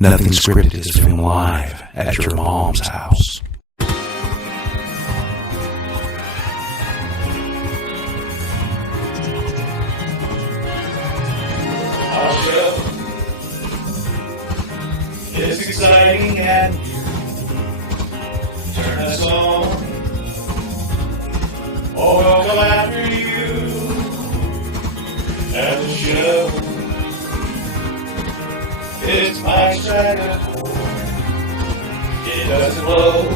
Nothing Scripted is filmed live at your mom's house. Our show is exciting and new. Turn us on, or we'll come after you. And the show is my strategy. It doesn't blow,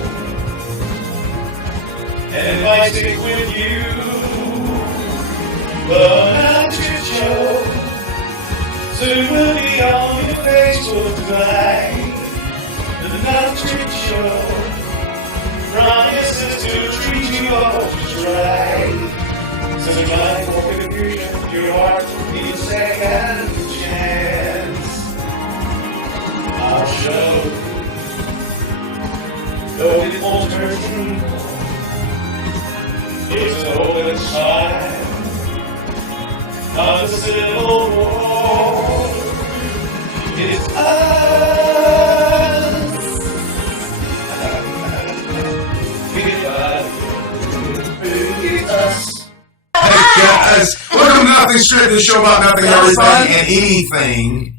and it might stick with you. But not your show. Soon we'll be on your Facebook tonight. The Not Trick Show promises to treat you all just right. So tonight for confusion, your heart will be a second chance. Our show, though it won't hurt you, it's an open side of the Civil War. It's us. It's us. Hey guys, welcome to Nothing Scripted, the show about nothing, everything, and anything.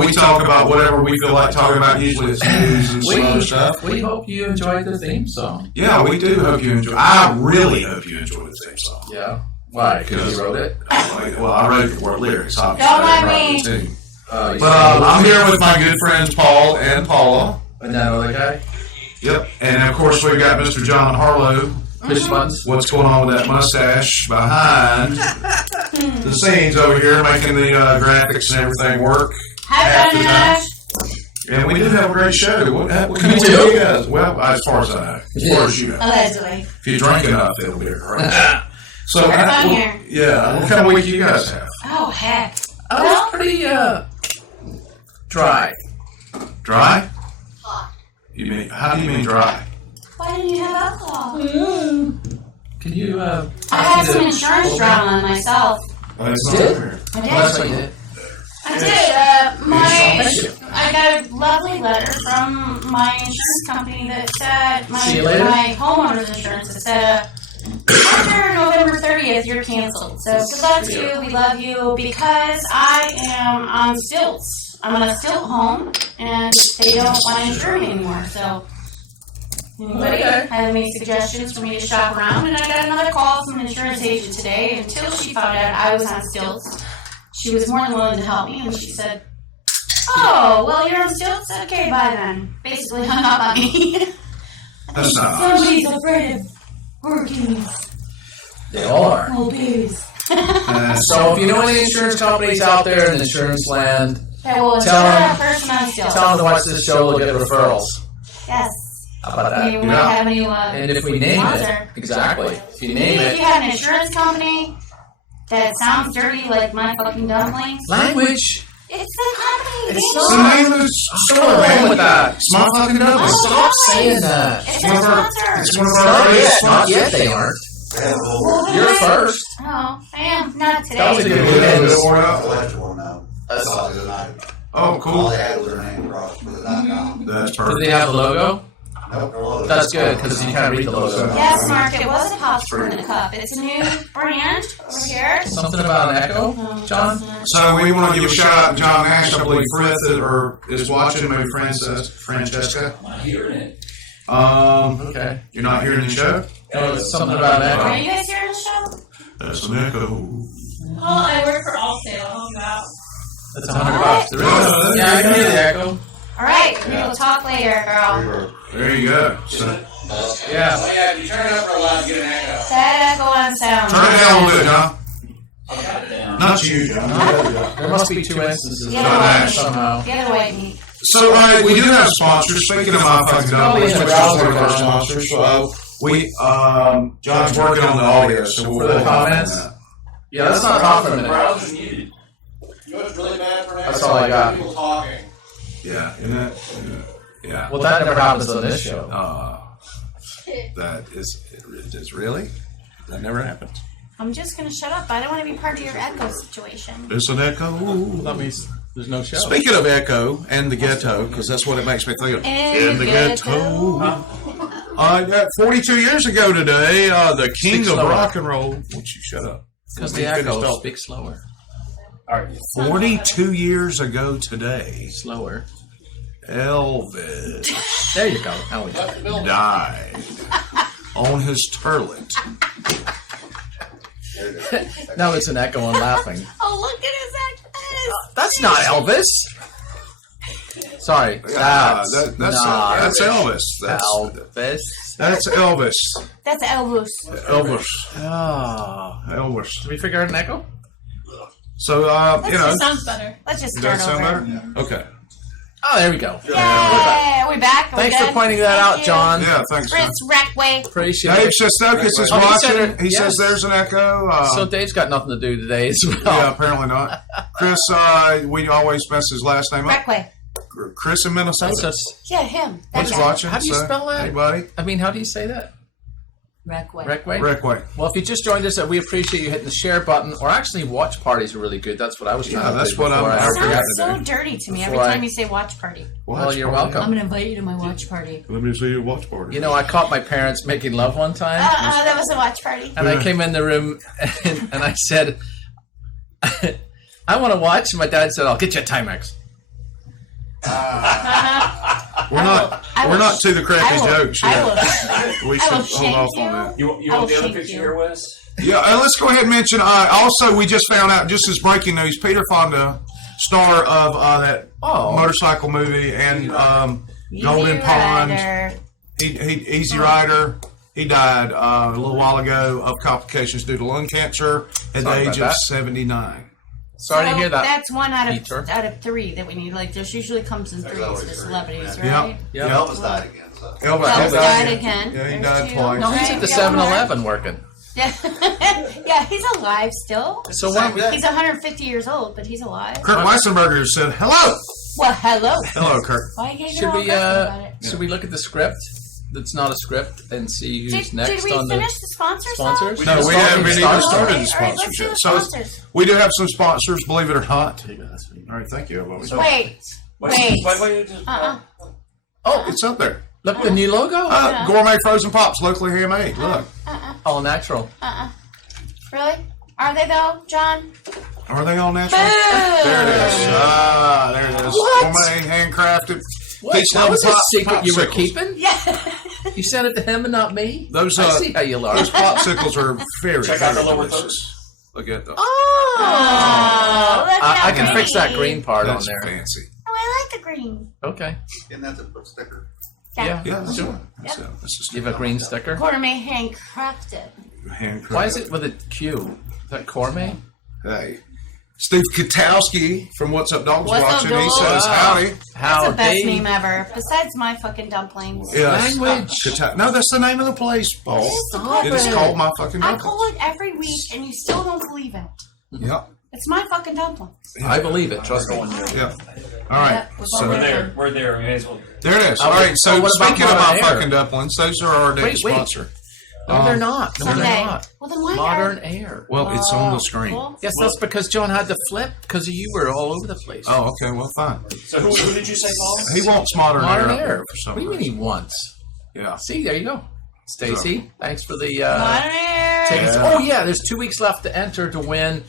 We talk about whatever we feel like talking about. Usually it's news and slow stuff. We hope you enjoyed the theme song. Yeah, we do hope you enjoy. I really hope you enjoy the theme song. Yeah. Why? Because you wrote it? Well, I wrote the word lyrics, obviously. Don't mind me. But I'm here with my good friends Paul and Paula. And that other guy? Yep. And of course we've got Mr. John Harlow. Fish buns. What's going on with that mustache behind the scenes over here, making the graphics and everything work. Have fun, Ash. And we do have a great show. What kind of you guys? Well, as far as I know. As far as you know. Allegedly. If you drink enough, it'll be right. So, We're fun here. Yeah. What kind of week do you guys have? Oh, heck. I was pretty, dry. Dry? You mean, how do you mean dry? Why didn't you have alcohol? Can you, I had some insurance drama myself. Well, it's You did? here. I did. Well, that's what you did. I did. Thank you. I got a lovely letter from my insurance company that said, See you later. my homeowner's insurance that said, after November 30th, you're canceled. So good luck to you. We love you because I am on stilts. I'm on a stilt home, and they don't want to insure me anymore. So anybody had any suggestions for me to shop around? And I got another call from an insurance agent today. Until she found out I was on stilts, she was more than willing to help me, and she said, "Oh, well, you're on stilts? Okay, bye then." Basically hung up on me. That's not Somebody's afraid of hurricanes. They all are. Oh, babies. So if you know any insurance companies out there in insurance land, Okay, well, insure Tell 'em- a person on stilts. tell them to watch this show, they'll get referrals. Yes. How about that? Maybe we might have a new And if we name sponsor. it, exactly. If you name Maybe if it, you had an insurance company that sounds dirty like my fucking dumplings. language. It's the company. It's They so- know. The name is What's wrong with that? Smart fucking double. Stop saying that. It's one a of our- sponsor. It's one of Not our yet. greatest Not yet. sponsors. They aren't. Well, they You're might- first. Oh, I am. Not today. That was a good Yeah, weekend. before that. Electrical now. That's- All the night. Oh, All cool. they had was their name across with a .com. That's Did perfect. they have the logo? Nope. That's good because you can't read the logo. Yes, Mark, it was a popsicle in a cup. It's a new brand over here. Something about an echo, John? So we want to give a shout out to John Nash. I believe Fred is watching. Maybe Francesca. I'm not hearing it. Okay. You're not hearing the show? No, it's something about an Are echo. you guys hearing the show? That's an echo. Oh, I work for Allstate. I'll help you out. That's $100. There is. Yeah, I can hear the echo. All right, we'll talk later, girl. There you go. So, Yeah. Oh yeah, if you turn it up for a while, you get an echo. That echo on sound. turn it down a little bit, John. I got it down. Not you, John. There must be two instances of Yeah. that somehow. The other way, me. So, we do have sponsors. Speaking of my fucking dumplings, which is one of our sponsors. John's working on the audio, so we'll For the work on comments? that. Yeah, let's not talk for a minute. Browser's muted. You know what's really bad for an That's echo? all I got. People talking. Yeah, isn't it? Yeah. Well, that never happens on this show. That is really? That never happens. I'm just gonna shut up. I don't want to be part of your echo situation. It's an echo. Let me. There's no show. Speaking of Echo and the ghetto, because that's what it makes me think of. In the ghetto. 42 years ago today, the king Speak of slower. rock and roll. Won't you shut up? Because Let the me finish echo. talking. Speak slower. All right. 42 years ago today, Slower. Elvis There you go. Now we go. died on his turlet. Now it's an echo and laughing. Oh, look at his necklace. That's not Elvis. Sorry. That's not Elvis. Elvis. That's Elvis. That's Elvis. Elvis. Oh. Elvis. Did we figure out an echo? So, Sounds better. Let's just does that start sound over. better? Okay. Oh, there we go. Yay! Are we back? Are we Thanks for good? pointing that Thank out, you. John. Yeah, thanks. Chris John. Rackway. Appreciate Dave it. Shestokis is Oh, he watching. said it. He Yes. says there's an echo. So Dave's got nothing to do today as well. Yeah, apparently not. Chris, we always mess his last name up. Rackway. Chris in Minnesota. That's just, Yeah, him. That He's guy. watching. How do you so, spell that? Hey, buddy. I mean, how do you say that? Rackway. Recway? Rickway. Well, if you just joined us, we appreciate you hitting the share button, or actually watch parties are really good. That's what I was trying Yeah, to that's do what before I'm- I I forgot forgot Sounds to so do. dirty to me every Before I- time you say watch party. Well, you're welcome. I'm going to invite you to my watch party. Let me see your watch party. You know, I caught my parents making love one time, That was a watch party. and I came in the room and I said, I want to watch. And my dad said, I'll get you a Timex. We're not to the crappy jokes I yet. will, We I will should hold off shank on that. You I want will the other shank picture you. here, Wes? Yeah, let's go ahead and mention. Also, we just found out, just as breaking news, Peter Fonda, star of that motorcycle movie and Golden Easy Pond, Rider. Easy Rider. He died a little while ago of complications due to lung cancer at the Sorry age about of that. 79. Sorry to hear that. That's one out Peter. of three that we need. Like, there's usually comes in threes always for three. celebrities, Yeah. right? Yep. Elvis died again, so. Elvis Elvis died died again. Yeah, he There's died two. twice. No, he's at the Right, 7-Eleven working. Yeah, yeah, he's alive still. So why don't we... He's 150 years old, but he's alive. Kurt Weissenberger said, hello. Well, hello. Hello, Kurt. Why you Should all we, aggressive about it? should we look at the script that's not a script and see who's Did next we on the finish the sponsors? sponsors? No, we haven't even started. started the All right, let's do sponsorship. the So sponsors. we do have some sponsors, believe it or not. All right, thank you. I've always- Wait. Wait. Oh, It's up there. look, the new logo. Gourmet frozen pops, locally handmade. Look. All natural. Really? Are they though, John? Are they all natural? Boo! There it is. There it is. What? Gourmet, handcrafted. What? Peach That Love was a secret you were popsicles. keeping? Yeah. You sent it to him and not me? Those, I see how you learn. those popsicles are very, Check out very the lower delicious. Look at those. Oh, look I how can fix that pretty. green part That's on there. fancy. Oh, I like the green. Okay. Isn't that the sticker? Yeah. Yeah, that's Sure. right. So, this is Give a green sticker. Gourmet handcrafted. handcrafted. Why is it with a Q? Is that Gourmet? Hey. Steve Katowski from What's Up Dogs What's Up, watching. He Dogs? says, howdy. That's How the best they- name ever. Besides my fucking dumplings. Yes. Language. No, that's the name of the place, Paul. Stop It is it. called My Fucking I Dumplings. call it every week and you still don't believe it. Yep. It's my fucking dumplings. I believe it. Trust me. Yeah. All right. Yep, So we're We're there. We may as well. there it is. Oh, All right. So what about speaking of Modern My Air? Fucking Dumplings, those are our daily Wait. sponsor. No, they're not. No, they're Someday. not. Well, then why Modern Air. Well, it's on the screen. Cool. Yes, that's because John had to flip because you were all over the place. Oh, okay. Well, fine. So who did you say, Paul? He wants Modern, Modern Air, up Air. there for some What do you mean reason. he wants? Yeah. See, there you go. Stacy, thanks for the Modern Air. tickets. Yeah. Oh, yeah, there's 2 weeks left to enter to win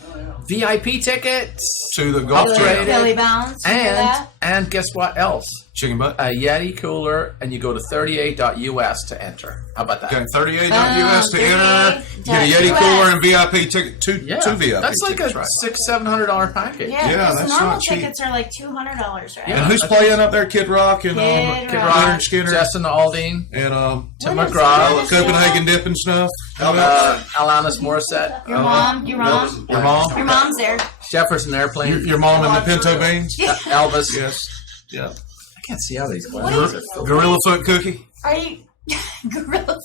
VIP tickets. To the golf Upgrade. trail. Billy Bounce. Remember that? And guess what else? Chicken butt. A Yeti cooler, and you go to 38.us to enter. How about that? Okay, 38.us to enter. 38.us. Get a Yeti cooler and VIP ticket. Two VIP That's like tickets, a right? $600-700 package. Yeah, Yeah, because that's normal not cheap. tickets are like $200, right? Yeah. And who's playing up there? Kid Rock and Kid Kid Rock. Rock, Leonard Skinner. Justin Aldine, and Tim When is- McGraw, when is- Copenhagen Dip and stuff. Alanis Morissette, Your mom. Your mom. Your mom's there. Jefferson Airplane, Your mom and the Pinto Beans. Elvis. Yes. Yeah. I can't see how these What glasses is- are filled. Gorilla Foot Cookie. Are you gorilla?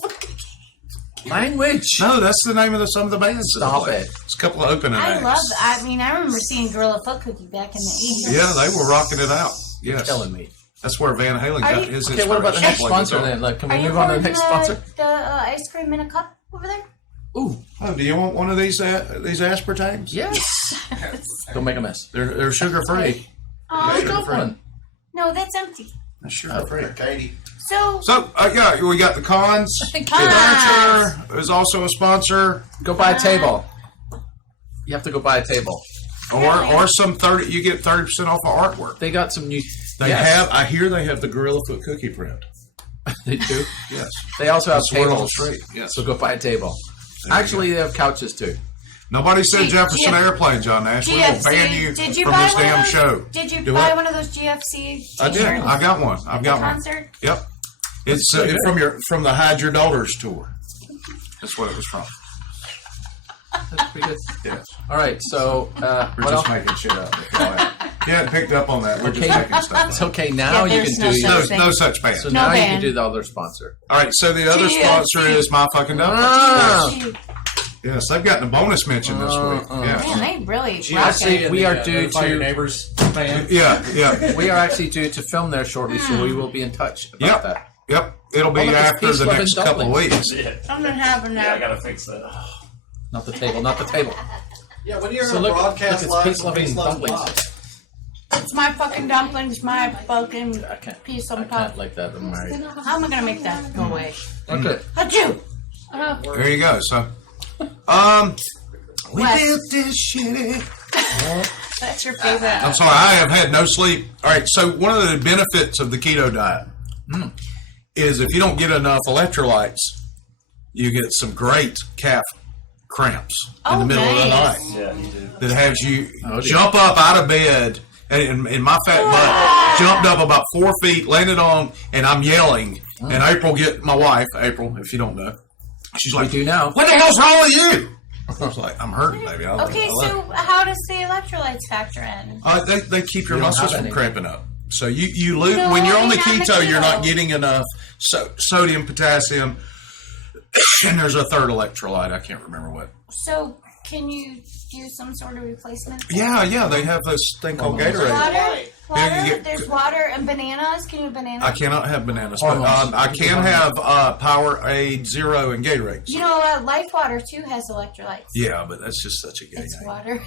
Language. No, that's the name of some of the bands. that Stop play. it. It's a couple of opening I acts. love. I mean, I remember seeing Gorilla Foot Cookie back in the 80s. Yeah, they were rocking it out. Yes. Killing me. That's where Van Halen Are got you- his Okay, what about the next inspiration. sponsor then? Like, can Are we you move on to the holding next sponsor? the ice cream in a cup over there? Ooh, Oh, do you want one of these aspartames? yes. Don't make a mess. They're sugar free. Oh, Go for one. no, that's empty. That's your Oh, friend. Katie. So, Yeah, we got the cons. Furniture is also a sponsor, Go buy a table. You have to go buy a table. or some 30. You get 30% off of artwork. They got some new. They have. I hear they have the Gorilla Foot cookie print. They do. Yes. They also have That's word on the tables. street. Yes. So go buy a table. Actually, they have couches too. Nobody said G- Jefferson G- Airplane, John Nash. We will GFC. ban you Did you from buy this one of damn those? show. Did you Do buy what? one of those GFC? I did. t-shirts I got one. I've at got the one. concert? Yep. It's from the Hide Your Daughters tour. That's what it was from. That's pretty good. Yes. All right. So We're what else? just making shit up. You hadn't picked up on that. We're Okay. just making stuff It's up. okay. Now Yeah, you there's can no do. such No, no such ban. So No now you ban. can do the other sponsor. All right, so the other GFC. sponsor is My Fucking Dumplings. Ah. GFC. Yes, they've gotten a bonus mention this week. Yeah. Man, they really rock Actually, it. we are due notify your to. neighbors fan. Yeah. We are actually due to film there shortly, so we will be in touch about Yep. that. Yep. It'll be Oh, look, it's after peace, the love, next and couple of dumplings. weeks. Yeah. Something happened Yeah, I there. gotta fix that. Not the table. Not the table. Yeah, when you're So on look, broadcast it's live, peace, love, and peace, love, dumplings. love. It's my fucking dumplings, my fucking I can't. piece I of pop. can't like that. I'm married. How am I gonna make that go away? Okay. Achoo! There you go. So, we Wes. did this shit. That's your favorite. I'm sorry, I have had no sleep. All right, so one of the benefits of the keto diet is if you don't get enough electrolytes, you get some great calf cramps in the middle of the nice. night Yeah, you do. that has you Oh, dear. jump up out of bed. And in my fat butt, jumped up about 4 feet, landed on, and I'm yelling. And April, my wife, April, if you don't know, she's We like, do now. "What the hell's wrong with you?" I was like, "I'm hurting, baby." I love Okay, it. so how does the electrolytes factor in? They keep your You don't muscles have from any. cramping up. So you lose No, when you're on the not on the keto, you're not keto. getting enough sodium, potassium, and there's a third electrolyte. I can't remember what. So can you do some sort of replacement? Yeah, they have this thing called Gatorade. Water, Yeah, you get- there's water and bananas. Can you have bananas? I cannot have bananas, but Hormones. I can have Powerade Zero and Gatorade. You know, Life Water too has electrolytes. Yeah, but that's just such a gay It's name. water.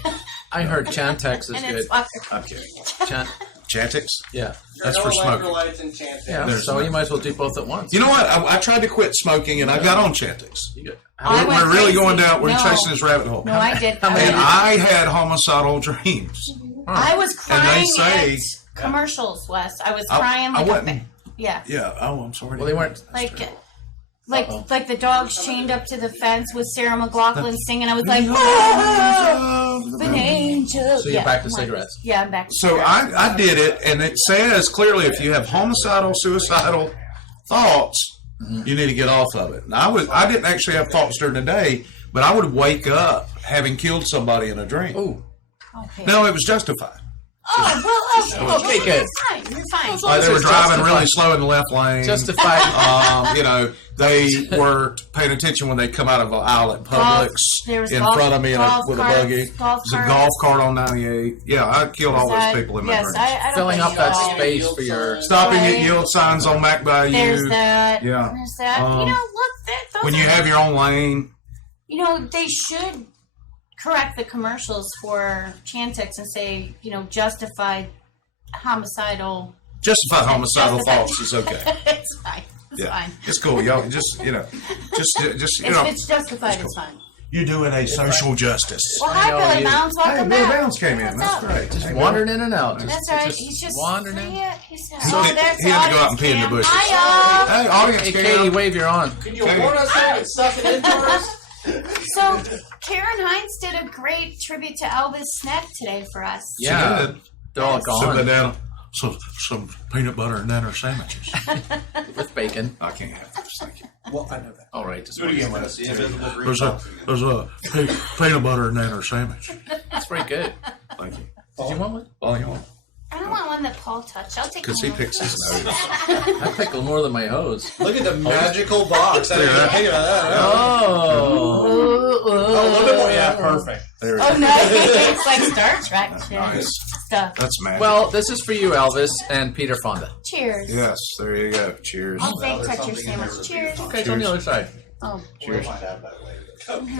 I heard Chantex is and good. it's water. Okay, Chan- Chantix. yeah. That's for smoking. Electrolytes and Chantix. Yeah. There's So no- you might as well do both at once. You know what? I tried to quit smoking, and I got on Chantix. You got- I went We're really crazy. going down. We're No. chasing this rabbit hole. No, I did. How many- And I had homicidal dreams. I was And they crying say- at commercials, Wes. I was I- crying I like wouldn't- yeah. Yeah. Oh, I'm sorry. Well, they weren't. Like the dogs chained up to the fence with Sarah McLachlan singing. I was like, an angel. So you're back to cigarettes. Yeah, I'm back to So cigarettes. I did it, and it says clearly if you have homicidal, suicidal thoughts, you need to get off of it. And I didn't actually have thoughts during the day, but I would wake up having killed somebody in a dream. Ooh. Okay. No, it was justified. Okay, good. You're fine. You're fine. Like they were it's driving justified. really slow in the left lane. Justified. They weren't paying attention when they come out of an aisle at Publix there was in golf- front of me golf with a carts, buggy. golf There's a carts. golf cart on 98. Yeah, I killed all those people in my yes, dreams. I don't Filling blame up you that at all. space for your. Stopping Right. at yield signs on Mac Bayou. There's that. Yeah. There's that. Um, Look, those When are, you have your own lane. they should correct the commercials for Chantix and say, justified homicidal. Justified homicidal Justified. thoughts is okay. It's fine. It's Yeah, fine. it's cool. Y'all just If it's justified, it's fine. you're doing a social justice. Well, hi, know Billy you- Bounds. Hey, Welcome Bill back. Bounds came in. What's That's up? great. Just Hey, wandering in and out. That's all right. He's just wandering in. He's He- there's he had to go out and the pee in the audience bushes. cam. Hi, Hey, audience, Hey, cam. Katie, wave you're on. Can you warn us that it's sucking into us? y'all. So, Karen Hines did a great tribute to Elvis Snack today for us. Yeah. Good. They're all Some gone banana, some peanut butter and nanner sandwiches. with bacon. I can't have this. Thank you. Well, I know that. All right. Just Do it again, Wes. The invisible green There's a peanut butter and nanner sandwich. That's very good. Thank you. Did you want one? Well, you know, I don't want one that Paul touched. I'll take because he one. picks his nose. I pickle more than my hose. Look at the magical box. I didn't even think about that. Oh. Ooh, ooh. Oh, a little bit more. Yeah, perfect. There it Oh, is. nice. It's like Star Trek shit Nice. stuff. That's magic. Well, this is for you, Elvis and Peter Fonda. Cheers. Yes, there you go. Cheers. I'll fake there's touch your something in there sandwich. with Cheers. beautiful. Okay, it's on the other side. Oh, We'll find out about it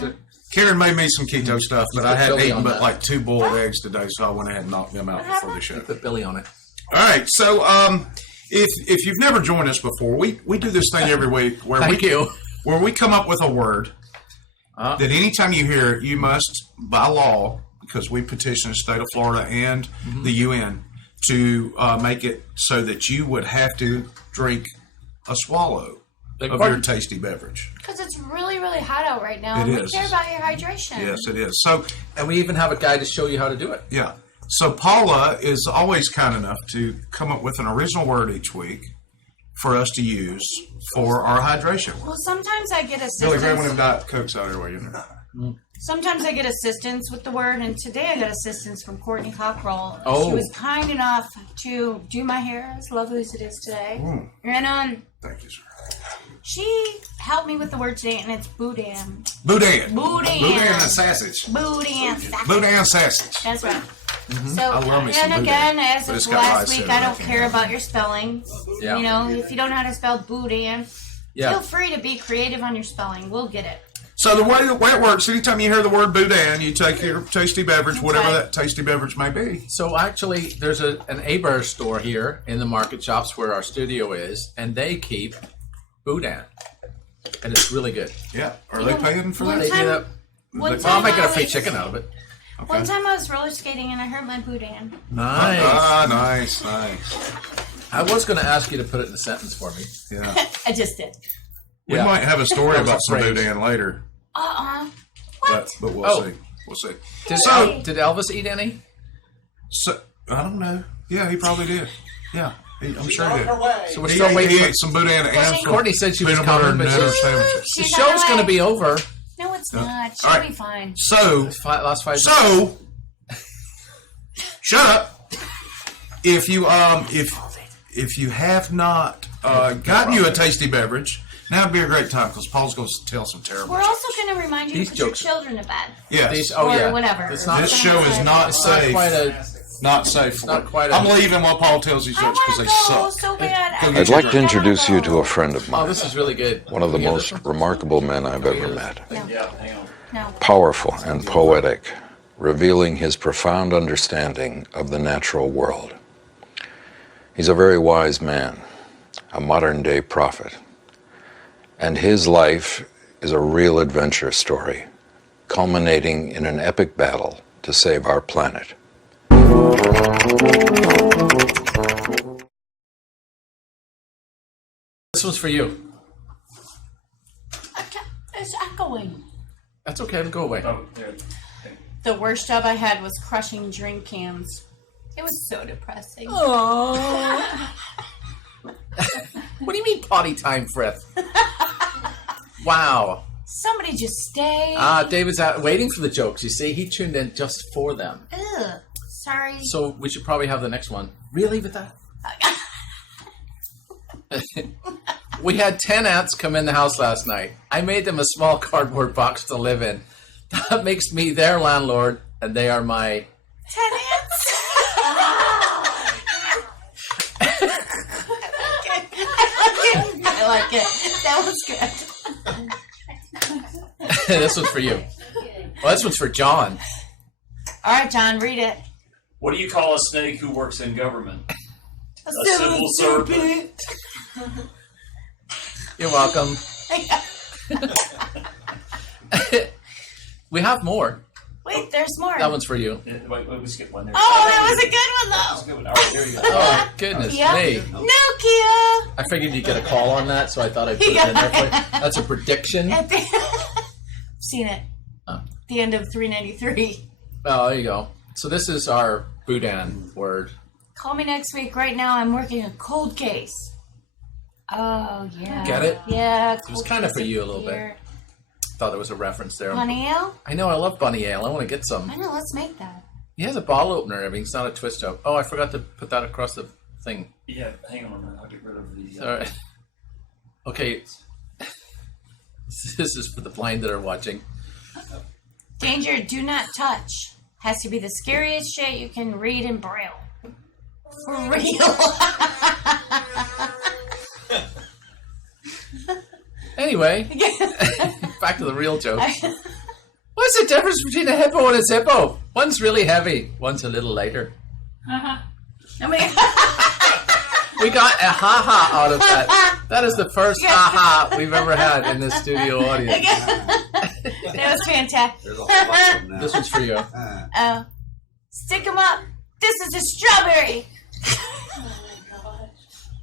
later. Karen made me some keto stuff, but I hadn't Billy eaten on but that. like 2 boiled eggs today, so I went ahead and knocked them out before the show. Put Billy on it. All right, so if you've never joined us before, we do this thing every week where we come up with a word that anytime you hear it, you must, by law, because we petition the state of Florida and the UN to make it so that you would have to drink a swallow of your tasty beverage. Because it's really, really hot out right now. It and is. We care about your hydration. Yes, it is. So, And we even have a guy to show you how to do it. yeah. So Paula is always kind enough to come up with an original word each week for us to use for our hydration. Well, sometimes I get Billy, grab one assistance. of them Diet Cokes out of your way. Sometimes I get assistance with the word, and today I got assistance from Courtney Cockrell. Oh. She was kind enough to do my hair as lovely as it is today. And Thank you, sir. she helped me with the word today, and it's boudin. Boudin. Boudin. Boudin and sausage. Boudin. Boudin and sausage. That's right. So, I love me some and boudin, again, as but it's of got last rice week, in it, I I don't can't care have about your spelling. Yeah. You know, if you don't know how to spell boudin, Yeah. feel free to be creative on your spelling. We'll get it. So the way it works, anytime you hear the word boudin, you take your tasty beverage, whatever right. that tasty beverage may be. So actually, there's an Abar store here in the market shops where our studio is, and they keep boudin, and it's really good. Yeah. Are they paying for One They that? do that. One Well, time I'm making a I free was- chicken out of it. One time I was roller skating and I hurt my boudin. Nice. Ah, nice, nice. I was going to ask you to put it in a sentence for me. Yeah. I just did. We Yeah. might have a story That was about a some phrase. boudin later, What? but we'll Oh. see. We'll see. Did Elvis eat any? So I don't know. Yeah, he probably did. Yeah, I'm sure he did. So we're He still ate, waiting. he ate some boudin and some Courtney said she was peanut butter coming, and but nutter she- sandwiches. The She's show's going to be over. No, it's not. She'll All right. be fine. So, Last 5 minutes. so, shut up. If you if you have not gotten you a tasty beverage, now would be a great time because Paul's going to tell some terrible. We're also going to remind you These to put your jokes- children to bed. Yes. Oh or yeah. whatever. It's not. This show is not It's not safe. quite a. Not safe for Not it. quite a- I'm leaving while Paul tells these I jokes because want they to go suck. so bad. Go I get I'd like to wanna introduce you go. to a friend of Oh, mine, this is really good. one of the Can we get most this one? remarkable men I've ever met. No. Powerful and poetic, revealing his profound understanding of the natural world. He's a very wise man, a modern-day prophet, and his life is a real adventure story, culminating in an epic battle to save our planet. This one's for you. It's echoing. That's okay. It'll go away. The worst job I had was crushing drink cans. It was so depressing. Oh. What do you mean potty time, Frith? Wow. Somebody just stay. David's out waiting for the jokes. You see, he tuned in just for them. Ugh. Sorry. So we should probably have the next one. Really, with that? We had 10 ants come in the house last night. I made them a small cardboard box to live in. That makes me their landlord, and they are my... Tenants. I like it. That was good. This one's for you. Well, this one's for John. All right, John, read it. What do you call a snake who works in government? A civil servant. You're welcome. We have more. Wait, there's more. That one's for you. Wait, we skipped one there. Oh, that was a good one, That's a though. good one. All right, there you go. Oh, goodness Yeah. me. Nokia. I figured you'd get a call on that, so I thought I'd put it in there for you. That's a prediction. Seen it. Oh. The end of 393. Oh, there you go. So this is our boudin word. Call me next week. Right now, I'm working a cold case. Oh, yeah. Get it? Yeah. It was kind of for you a little bit. Thought there was a reference there. Honey ale? I know, I love bunny ale. I want to get some. I know, let's make that. He has a bottle opener and everything. It's not a twist joke. Oh, I forgot to put that across the thing. Yeah, hang on a minute. I'll get rid of the... All right. Okay. This is for the blind that are watching. Danger, do not touch. Has to be the scariest shit you can read in Braille. For real. Anyway, back to the real joke. What's is the difference between a hippo and a zippo? One's really heavy, one's a little lighter. I mean, We got a ha-ha out of that. That is the first ha-ha we've ever had in this studio audience. that was fantastic. There's a whole bunch of them now. This one's for you. Oh, stick 'em up. This is a strawberry.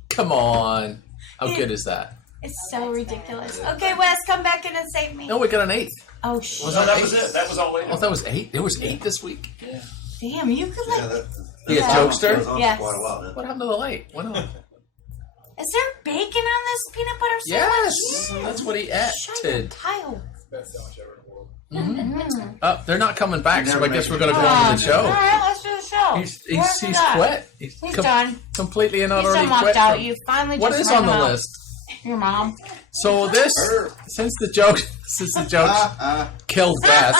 Come on. How good is that? It's so ridiculous. Okay, Wes, come back in and save me. No, we got an 8. Oh, shit. Was No, that that was it. That was all later. Oh, that was 8? There was 8 this week? Yeah. Damn, you could Yeah, like. Be a Yeah. jokester? Goes on Yes. for quite a while, doesn't What happened to the light? Why not? Is there bacon on this peanut butter sandwich? Yes! That's what he Shut your ate. tile. Oh, they're not coming back, so I guess we're going to go on All to the show. right, let's do the show. He's Where's the guy? quit. He's done. completely and He's utterly done walked quit. out. from- You finally What just is ran on the him out. list? Your mom. So this, since the jokes killed Bess,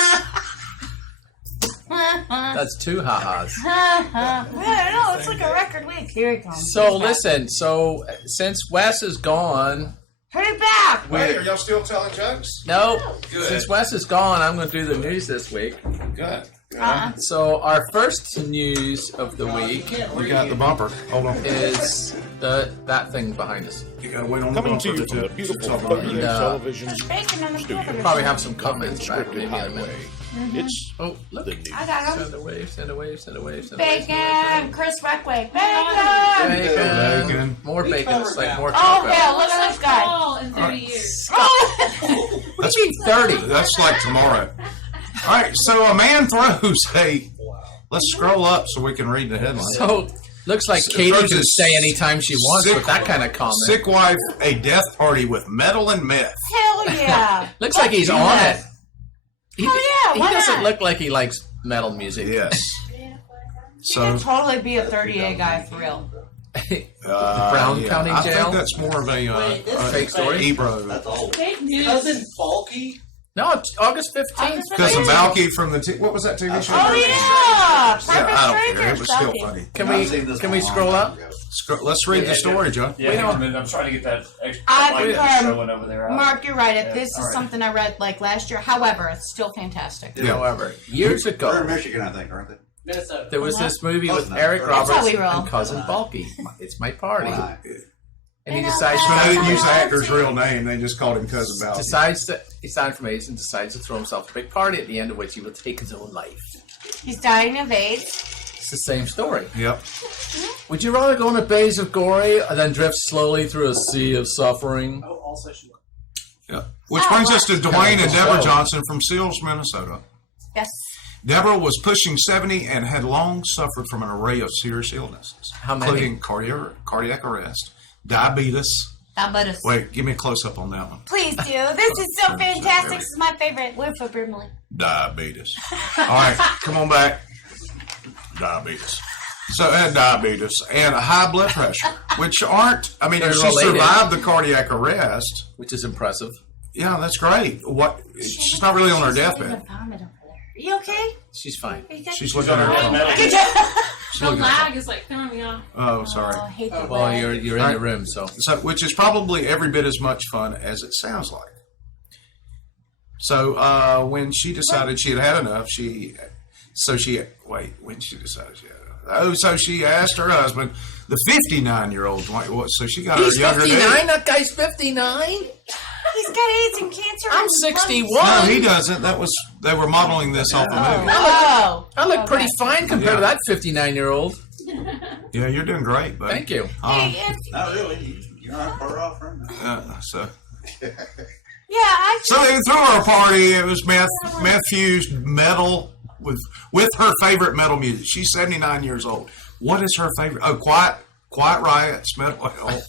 that's 2 ha-has. Yeah, I know. It's like a record week. Here he comes. So listen, since Wes is gone, Put it back. Wait, are y'all still telling jokes? no, Good. since Wes is gone, I'm going to do the news this week. Good. So our first news of the week We got the bumper. Hold on. is that thing behind us. You gotta wait on Coming the to bumper you from the beautiful It's all WESH right. Television's Bacon on the computer. Probably have some comments back unscripted maybe in a minute. highway. It's Oh, look. the news. I got him. Send a wave, send a wave, send a wave, send a wave. Bacon. Chris Reckway. Bacon. Bacon. Bacon. More bacon. It's like more Oh, chocolate. hell, look at this guy. All in 30 years. Oh. What do you mean 30? That's like tomorrow. All right, so a man throws a. Let's scroll up so we can read the headline. So, looks like So Katie throws can his say anytime she wants sick- with that kind of comment. Sick wife, a death party with metal and meth. Hell yeah. Looks like he's on it. He, Oh, yeah, he why doesn't not? look like he likes metal music. Yes. He So, could totally be a 30A guy for real. Brown County I Jail? think that's more of a Fake story? Ebro. That's old. Fake news. Cousin Falky? No, it's August 15th. Cousin Valky from the what was that TV show? Oh, yeah. Perfect Yeah, I don't care. It was still Strangers, funny. Can we scroll up? Let's read the story, John. Yeah, We hang don't- on a minute. I'm trying to get that extra I light confirm. showing over there. Mark, you're right. Yeah, This is all right. something I read like last year. However, it's still fantastic. Yeah. However, years They're in ago, Michigan, I think, aren't they? Minnesota. there was this movie with That's Eric how Roberts we roll. and Cousin Bulky. It's my party. Right. And he decides So they didn't use the to actor's real name. They just called him Cousin Valky. he's signed from AIDS and decides to throw himself a big party at the end of which he will take his own life. He's dying of AIDS. It's the same story. Yep. Would you rather go on a base of glory and then drift slowly through a sea of suffering? Oh, also she. Yep. Which brings us to Dwayne and Deborah Johnson from Seals, Minnesota. Yes. Deborah was pushing 70 and had long suffered from an array of serious illnesses, How many? including cardiac arrest, diabetes. Diabetes. Wait, give me a close up on that one. Please do. This is so fantastic. This is my favorite. Live for Brimley. Diabetes. All right, come on back. Diabetes. So, and diabetes and a high blood pressure, which aren't. I mean, if They're she related. survived the cardiac arrest, Which is impressive. yeah, that's great. What? She's not really on her deathbed. Vomit over there. Are you okay? She's fine. Are you good? She's looking at her. Metal. Good job. She's The looking at her. lag is like throwing me off. Oh, sorry. Oh, I hate that. Well, lag. you're in All the right. room, so. So, which is probably every bit as much fun as it sounds like. So, when she decided she had had enough, so she asked her husband, the 59-year-old, so she got He's her younger 59? days. That guy's 59? He's got AIDS and cancer. I'm and 61. No, he doesn't. They were modeling this off the movie. Oh. I look pretty Okay. fine compared to Yeah. that 59-year-old. Yeah, you're doing great, buddy. Thank you. Hey, if, Not really. You're not far off from that. So they threw her a party. It was meth fused metal with her favorite metal music. She's 79 years old. What is her favorite? Oh, Quiet Riot's metal. Oh,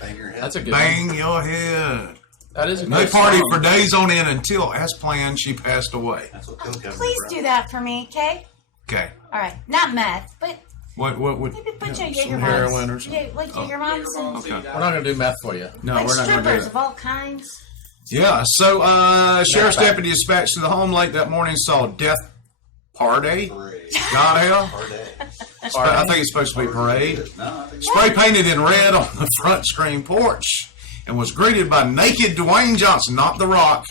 Bang your head. That's a good one. bang your head. That is a good They partied song. for days on end until, as planned, she passed away. That's what killed Kevin. please do that for me, okay? Okay. All right. Not meth, but What would maybe put yeah, your some Jaeger heroin or bombs. something? Yeah, like Jaeger bombs and Okay. We're not going to do meth for you. No, like we're not going to do strippers that. of all kinds. Yeah. So, sheriff's deputy dispatched to the home late that morning saw a death party. God hell. I think it's supposed to be parade. No, I think Spray painted in red on the front screen porch, and was greeted by naked Dwayne Johnson, not The Rock.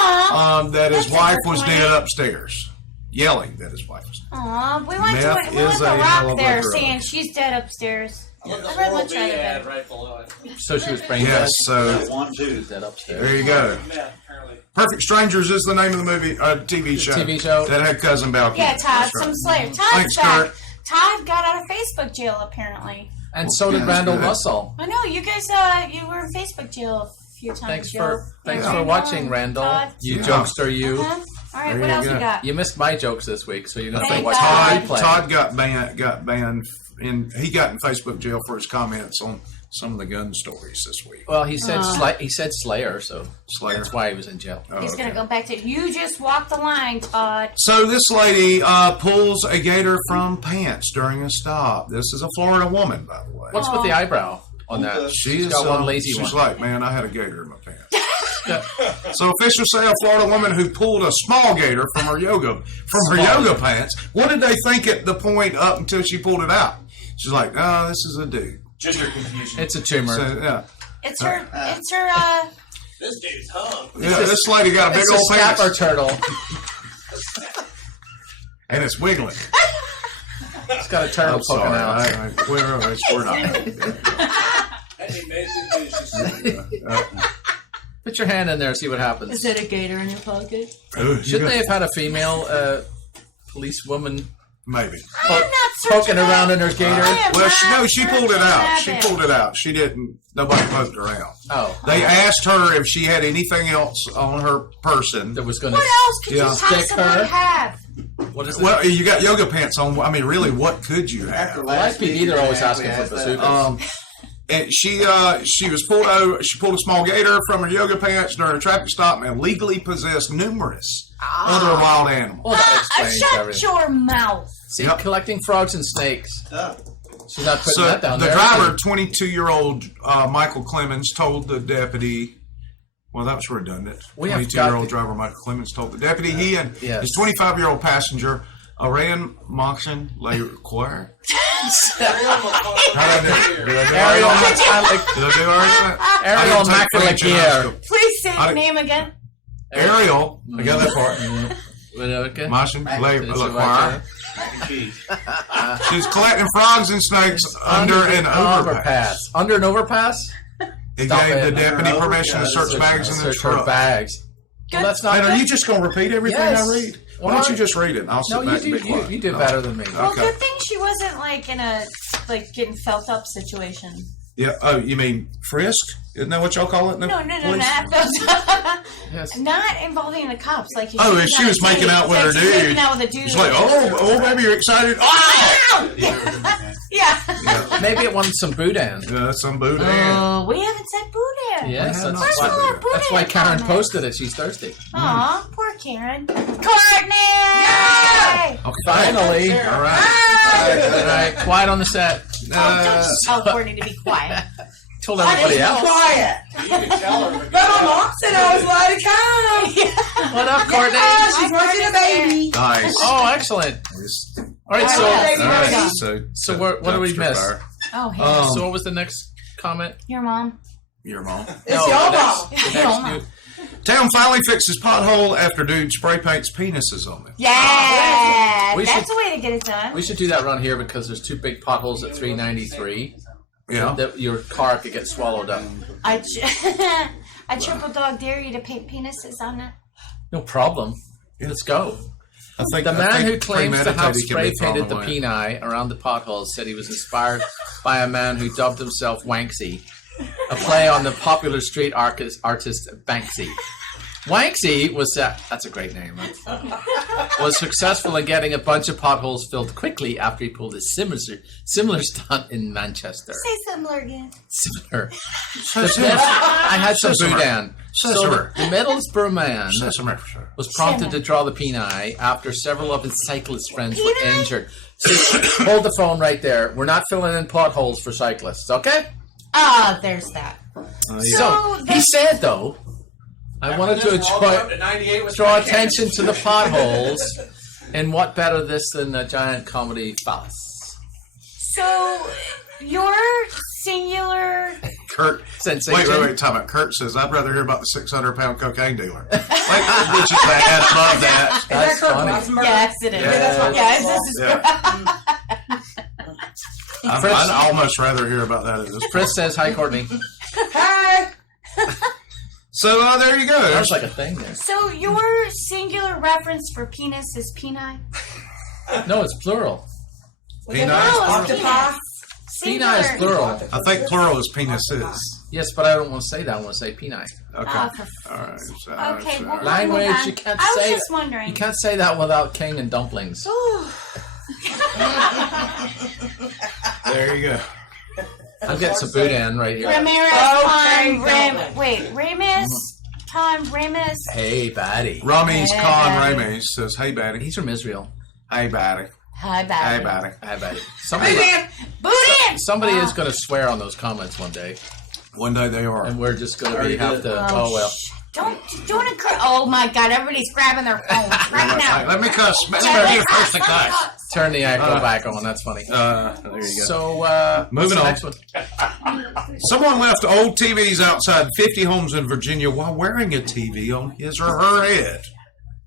Aw. that his That's wife was disappointing. dead upstairs, yelling that his wife was dead. Aw, we went Meth to is the a hell of rock a there drug. saying she's dead upstairs. Look at I'd the Oral much B rather ad been. right below it. So she was brain dead. Yes, so One, two. Dead upstairs. there you go. Yeah, apparently. Perfect Strangers is the name of the movie, TV show. TV show. that had Cousin Balky. Yeah, Todd, That's right. some Slayer. Todd's Thanks, back. Kurt. Todd got out of Facebook jail apparently. And so did that's Randall good. Russell. I know you guys. You were in Facebook jail a few times. Thanks Joe. for Yeah, watching, Randall. Todd. You Yeah. jokester, you. Uh-huh. All right, There what you else go. we got? You missed my jokes this week, so you're gonna have to Thank watch God. the replay. Todd got banned, and he got in Facebook jail for his comments on some of the gun stories this week. Well, he said he said Slayer, so Slayer. that's why he was in jail. Oh, He's gonna okay. go back to. You just walked the line, Todd. So this lady pulls a gator from pants during a stop. This is a Florida woman, by the way. What's with the eyebrow on that? She's got one lazy she's one. like, man, I had a gator in my pants. So officials say a Florida woman who pulled a small gator from her yoga pants. What did they think at the point up until she pulled it out? She's like, oh, this is a dude. Gender confusion. It's a tumor. So, yeah. It's her. It's her. This dude's hung. Yeah, this lady got a big It's a old snapper penis, turtle. and it's wiggling. It's got a turtle I'm poking sorry, out. we're not. Hey, Mason, just Put your hand in there and see what happens. Is it a gator in your pocket? Shouldn't they have had a female policewoman Maybe. I'm not searching poking around in her gator? Well, she pulled it out. She pulled it out. She didn't. Nobody poked her out. Oh, They asked her if she had anything else on her person. that was going to What else could Yeah. you stick possibly her? have? What is it? Well, you got yoga pants on. I mean, really, what could you have? LSPD, they're always asking for bazookas. And she was pulled over. She pulled a small gator from her yoga pants during a traffic stop and legally possessed numerous other wild animals. Well, that explains Shut everything. your mouth. See, Yep. collecting frogs and snakes. She's not putting So that down the there. driver, 22-year-old Michael Clemens, told the deputy. Well, that was redundant. We have 22-year-old got driver Michael Clemens told the deputy he and Yes. his 25-year-old passenger, Ariane Moxon Lecoeur. Ariel Ariel Macalakier. Please say I- the name again. Ariel, I got that part. Okay. Moxon Lecoeur. Cheese. She's collecting frogs and snakes under an overpass. Under an overpass? He Stop gave it. the deputy Under an permission to search bags in the Search her truck. bags. Well, that's not And are good. you just going to repeat everything Yes. I read? Why Well, don't you just read it? And I'll sit No, back you and be do. quiet. You do No. better than me. Well, Okay. good thing she wasn't like in a getting felt up situation. Yeah. Oh, you mean frisk? Isn't that what y'all call it? in the No, police? not felt up. Yes. Not involving the cops. Like Oh, if she was making out with her she's dude. making out with a dude. It's like, oh, baby, you're excited. Oh! Yeah. Maybe it wanted some boudin. Yeah, that's some boudin. Oh, we haven't said Buddha. Yes, Yeah, that's no, why, more that's why Buddha Karen comment. posted it. She's thirsty. Aw, poor Karen. Courtney! Yay! Okay. Finally. All right. All right, quiet on the set. Oh, don't just tell Courtney to be quiet. Told everybody else. Quiet. you can tell her. But my mom said I was allowed to come. What up, Courtney? She's watching a baby. Nice. Oh, excellent. All right, so Alright, All right, So what do we dumpster miss? fire. Oh, hey. so what was the next comment? Your mom. Your mom. It's your mom. The Your next mom. new- Town finally fixes pothole after dude spray paints penises on it. Yeah, We that's should- the way to get it done. We should do that around here because there's two big potholes at 393 Yeah. that your car could get swallowed up. I triple dog dare you to paint penises on it. No problem. Let's go. I think The I man think who claims to have premeditated can spray be thrown painted the away. peni around the potholes said he was inspired by a man who dubbed himself Wanksy, a play on the popular street artist Banksy. Wanksy was that's a great name. Was successful in getting a bunch of potholes filled quickly after he pulled a similar stunt in Manchester. Say similar again. Similar. I had some boudin. So Similar. the Middlesbrough man was prompted to draw the peni after several of his cyclist friends were Peni? injured. So, hold the phone right there. We're not filling in potholes for cyclists, okay? Ah, there's that. So he said, though, I wanted to draw attention to the potholes, and what better this than a giant comedy phallus? So, your singular. Kurt. Sensation. Wait. Time out. Kurt says, I'd rather hear about the 600-pound cocaine dealer. Which is bad. Love that. Is that Kirk funny. Rossmurder? Yes, it is. Yeah, that's my Yes, fault. this is Yeah. I'd almost rather hear about that at this point. Chris says hi, Courtney. Hi. So there you go. That There's was like a thing there. So your singular reference for penis is peni? No, it's plural. penis. Octopi. Peni is plural. I think plural is penises. Yes, but I don't want to say that. I want to say peni. Okay. Oh, All right. So, Okay, well, Language, hold on. you can't I was say just that. wondering. You can't say that without king and dumplings. there you go. I'll get some boudin right here. Ramirez Okay, time. Wait, Ramirez time. Ramirez. Hey, baddie. Rami's Hey, Khan Batty. Rames says, "Hey, Batty. He's from Israel. Hey, Batty. Hi, Hey, Batty. Batty. Hi, baddie. Hey, Dan. Somebody is going to swear on those comments one day, One day they are. and we're just going to Already have did. to. Oh well. Don't encourage. Oh my God! Everybody's grabbing their phones right now. Let me cuss. Let me be the first to cuss. Turn the echo back on. That's funny. There you go. So, Moving what's on. the next one? Someone left old TVs outside 50 homes in Virginia while wearing a TV on his or her head.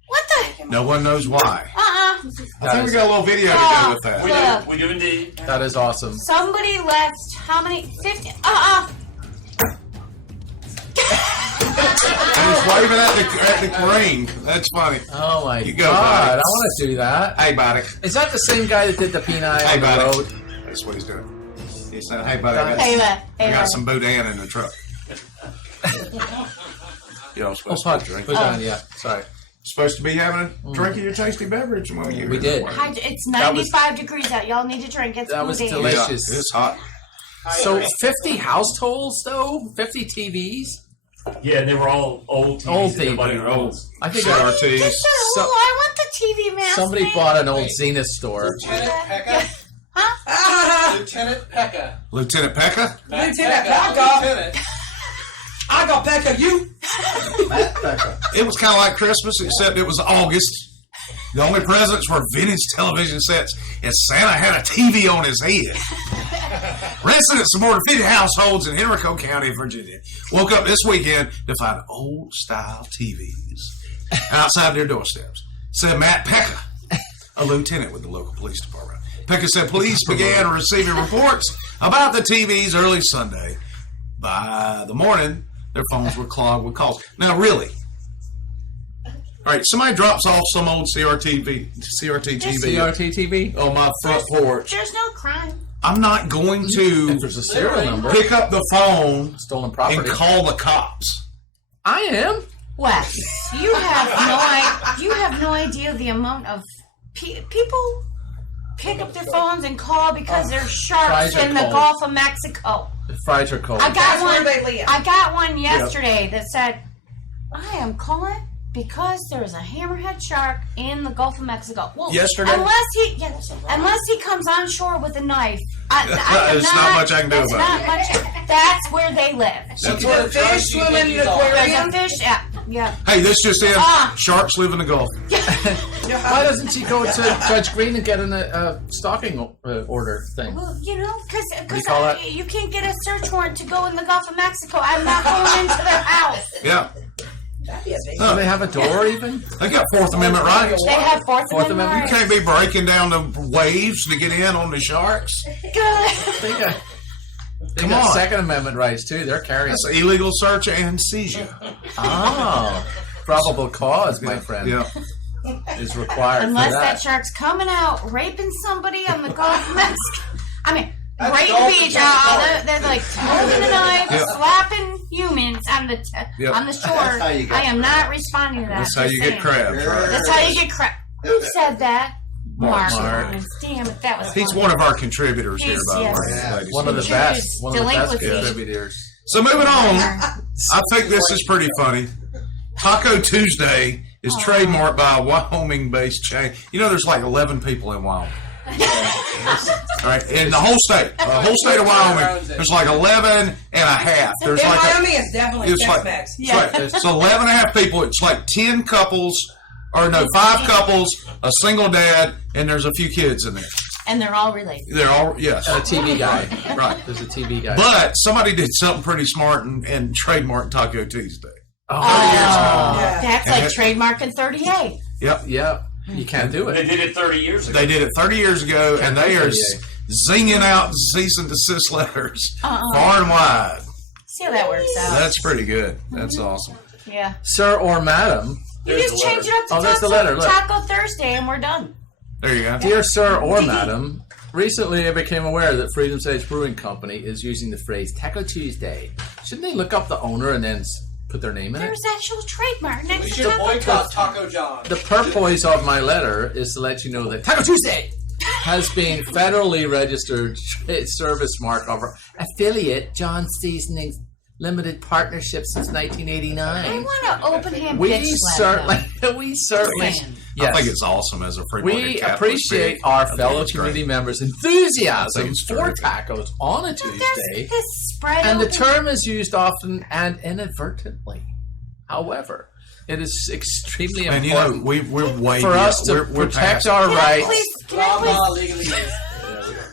What the? No one knows why. Uh-uh. I think we got a little video to go with that. We Look. do. We do indeed. That is awesome. Somebody left how many? 50. And he's waving at the ring. That's funny. Oh my You go, God! buddy. I want to do that. Hey, buddy. Is that the same guy that did the peni Hey, on the buddy. road? That's what he's doing. He said, "Hey, buddy, I Hey, got, hey, I got some boudin in the truck." You're Oh, supposed fuck. to drink. Boudin, yeah. Sorry. Supposed to be having a drink of your tasty beverage when you. We did. It's That was- 95 degrees out. Y'all need to drink. It's That was boudin. delicious. Yeah, it's hot. So 50 households, though? 50 TVs? Yeah, they were all old TVs. Old that nobody TVs. owns. I think Get CRTs. the So- hell, I want the TV mask. somebody thing. bought an old Zenith store. Lieutenant Pekka. Ah, Lieutenant Pekka. Lieutenant Pekka. Lieutenant Pekka. Lieutenant. I got Pekka. You. It was kind of like Christmas, except it was August. The only presents were vintage television sets, and Santa had a TV on his head. Residents of more than 50 households in Henrico County, Virginia, woke up this weekend to find old-style TVs outside their doorsteps, said Matt Pekka, a lieutenant with the local police department. Pekka said police began receiving reports about the TVs early Sunday. By the morning, their phones were clogged with calls. Now, really, all right, somebody drops off some old CRT TV CRT TV? on my front porch. There's no crime. I'm not going to If there's a serial number, pick up the phone stolen and property. call the cops. I am. Wes, you have no idea the amount of people pick up their phones and call because there's sharks Fries are in the cold. Gulf of Mexico. The fries are cold. I got That's one. where they live. I got one yesterday that said, "I am calling because there is a hammerhead shark in the Gulf of Mexico." Well, Yesterday? unless he comes on shore with a knife, There's not much I can do that's about not much. That's where they live. That's where The fish swim in the There's a aquarium. fish. Yeah. Hey, this just in. Ah. Sharks live in the Gulf. Why doesn't she go to Judge Green and get a stalking order thing? Well, because you call that? you can't get a search warrant to go in the Gulf of Mexico. I'm not going into their house. Yeah. That'd be a big. Do they have a door even? They got Fourth Amendment rights. They have Fourth Fourth Amendment. You can't be breaking down the waves to get in on the sharks. Good. They got Come on. Second Amendment rights too. They're carrying. That's illegal search and seizure. Oh, probable cause, my friend, Yeah. is required Unless for that that. shark's coming out raping somebody on the Gulf of Mexico. I mean, That's Brighton dolphin Beach. territory. They're like holding a knife, Yeah. slapping humans on the Yep. on the shore. That's how you get I am not responding to that. That's how you Just get saying. crabs, right? That's how you get crab. Who said that? Mark. Mark. Damn it, that was. He's funny. one of our contributors here, He's- by the yes. way. ladies One and of the gentlemen. best. One of the best Delinquency. contributors. So moving on, I think this is pretty funny. Taco Tuesday is trademarked by a Wyoming-based chain. You know, there's like 11 people in Wyoming. All right, in the whole state of Wyoming, there's like 11 and a half. There's In like Miami, it's definitely it's like, Tex-Mex. it's like, so 11 and a half people. It's like 10 couples, or no, 5 couples, a single dad, and there's a few kids in there. And they're all related. They're all, yes. And a TV guy. Right. There's a TV guy. But somebody did something pretty smart and trademarked Taco Tuesday. Oh, Yeah. That's And like it- trademarking 38. Yep. yeah. You can't do They it. did it 30 years ago. They did it 30 years ago, and they are 38. zinging out cease and desist letters far and wide. See how that works out. That's pretty good. That's awesome. Yeah. Sir or madam, You There's just the change letter. it up to Oh, there's the letter, look. Taco Thursday and we're done. There you go. dear sir or madam, recently I became aware that Freedom Stage Brewing Company is using the phrase Taco Tuesday. Shouldn't they look up the owner and then put their name in it? There's actual trademark We next to should Taco boycott Taco John. The purpose of my letter is to let you know that Taco Tuesday has been federally registered service mark of our affiliate John Seasonings Limited Partnership since I 1989. want to open hand We bitch slap certainly, them. we certainly, Saying. I yes. think it's awesome as a free market We capitalist appreciate city. our I think fellow it's great. community members' I enthusiasm think it's for terrific. tacos on a There's Tuesday, this spread and the open. term is used often and inadvertently. However, it is extremely And you know, important we're way for us to we're protect past- our Can I rights.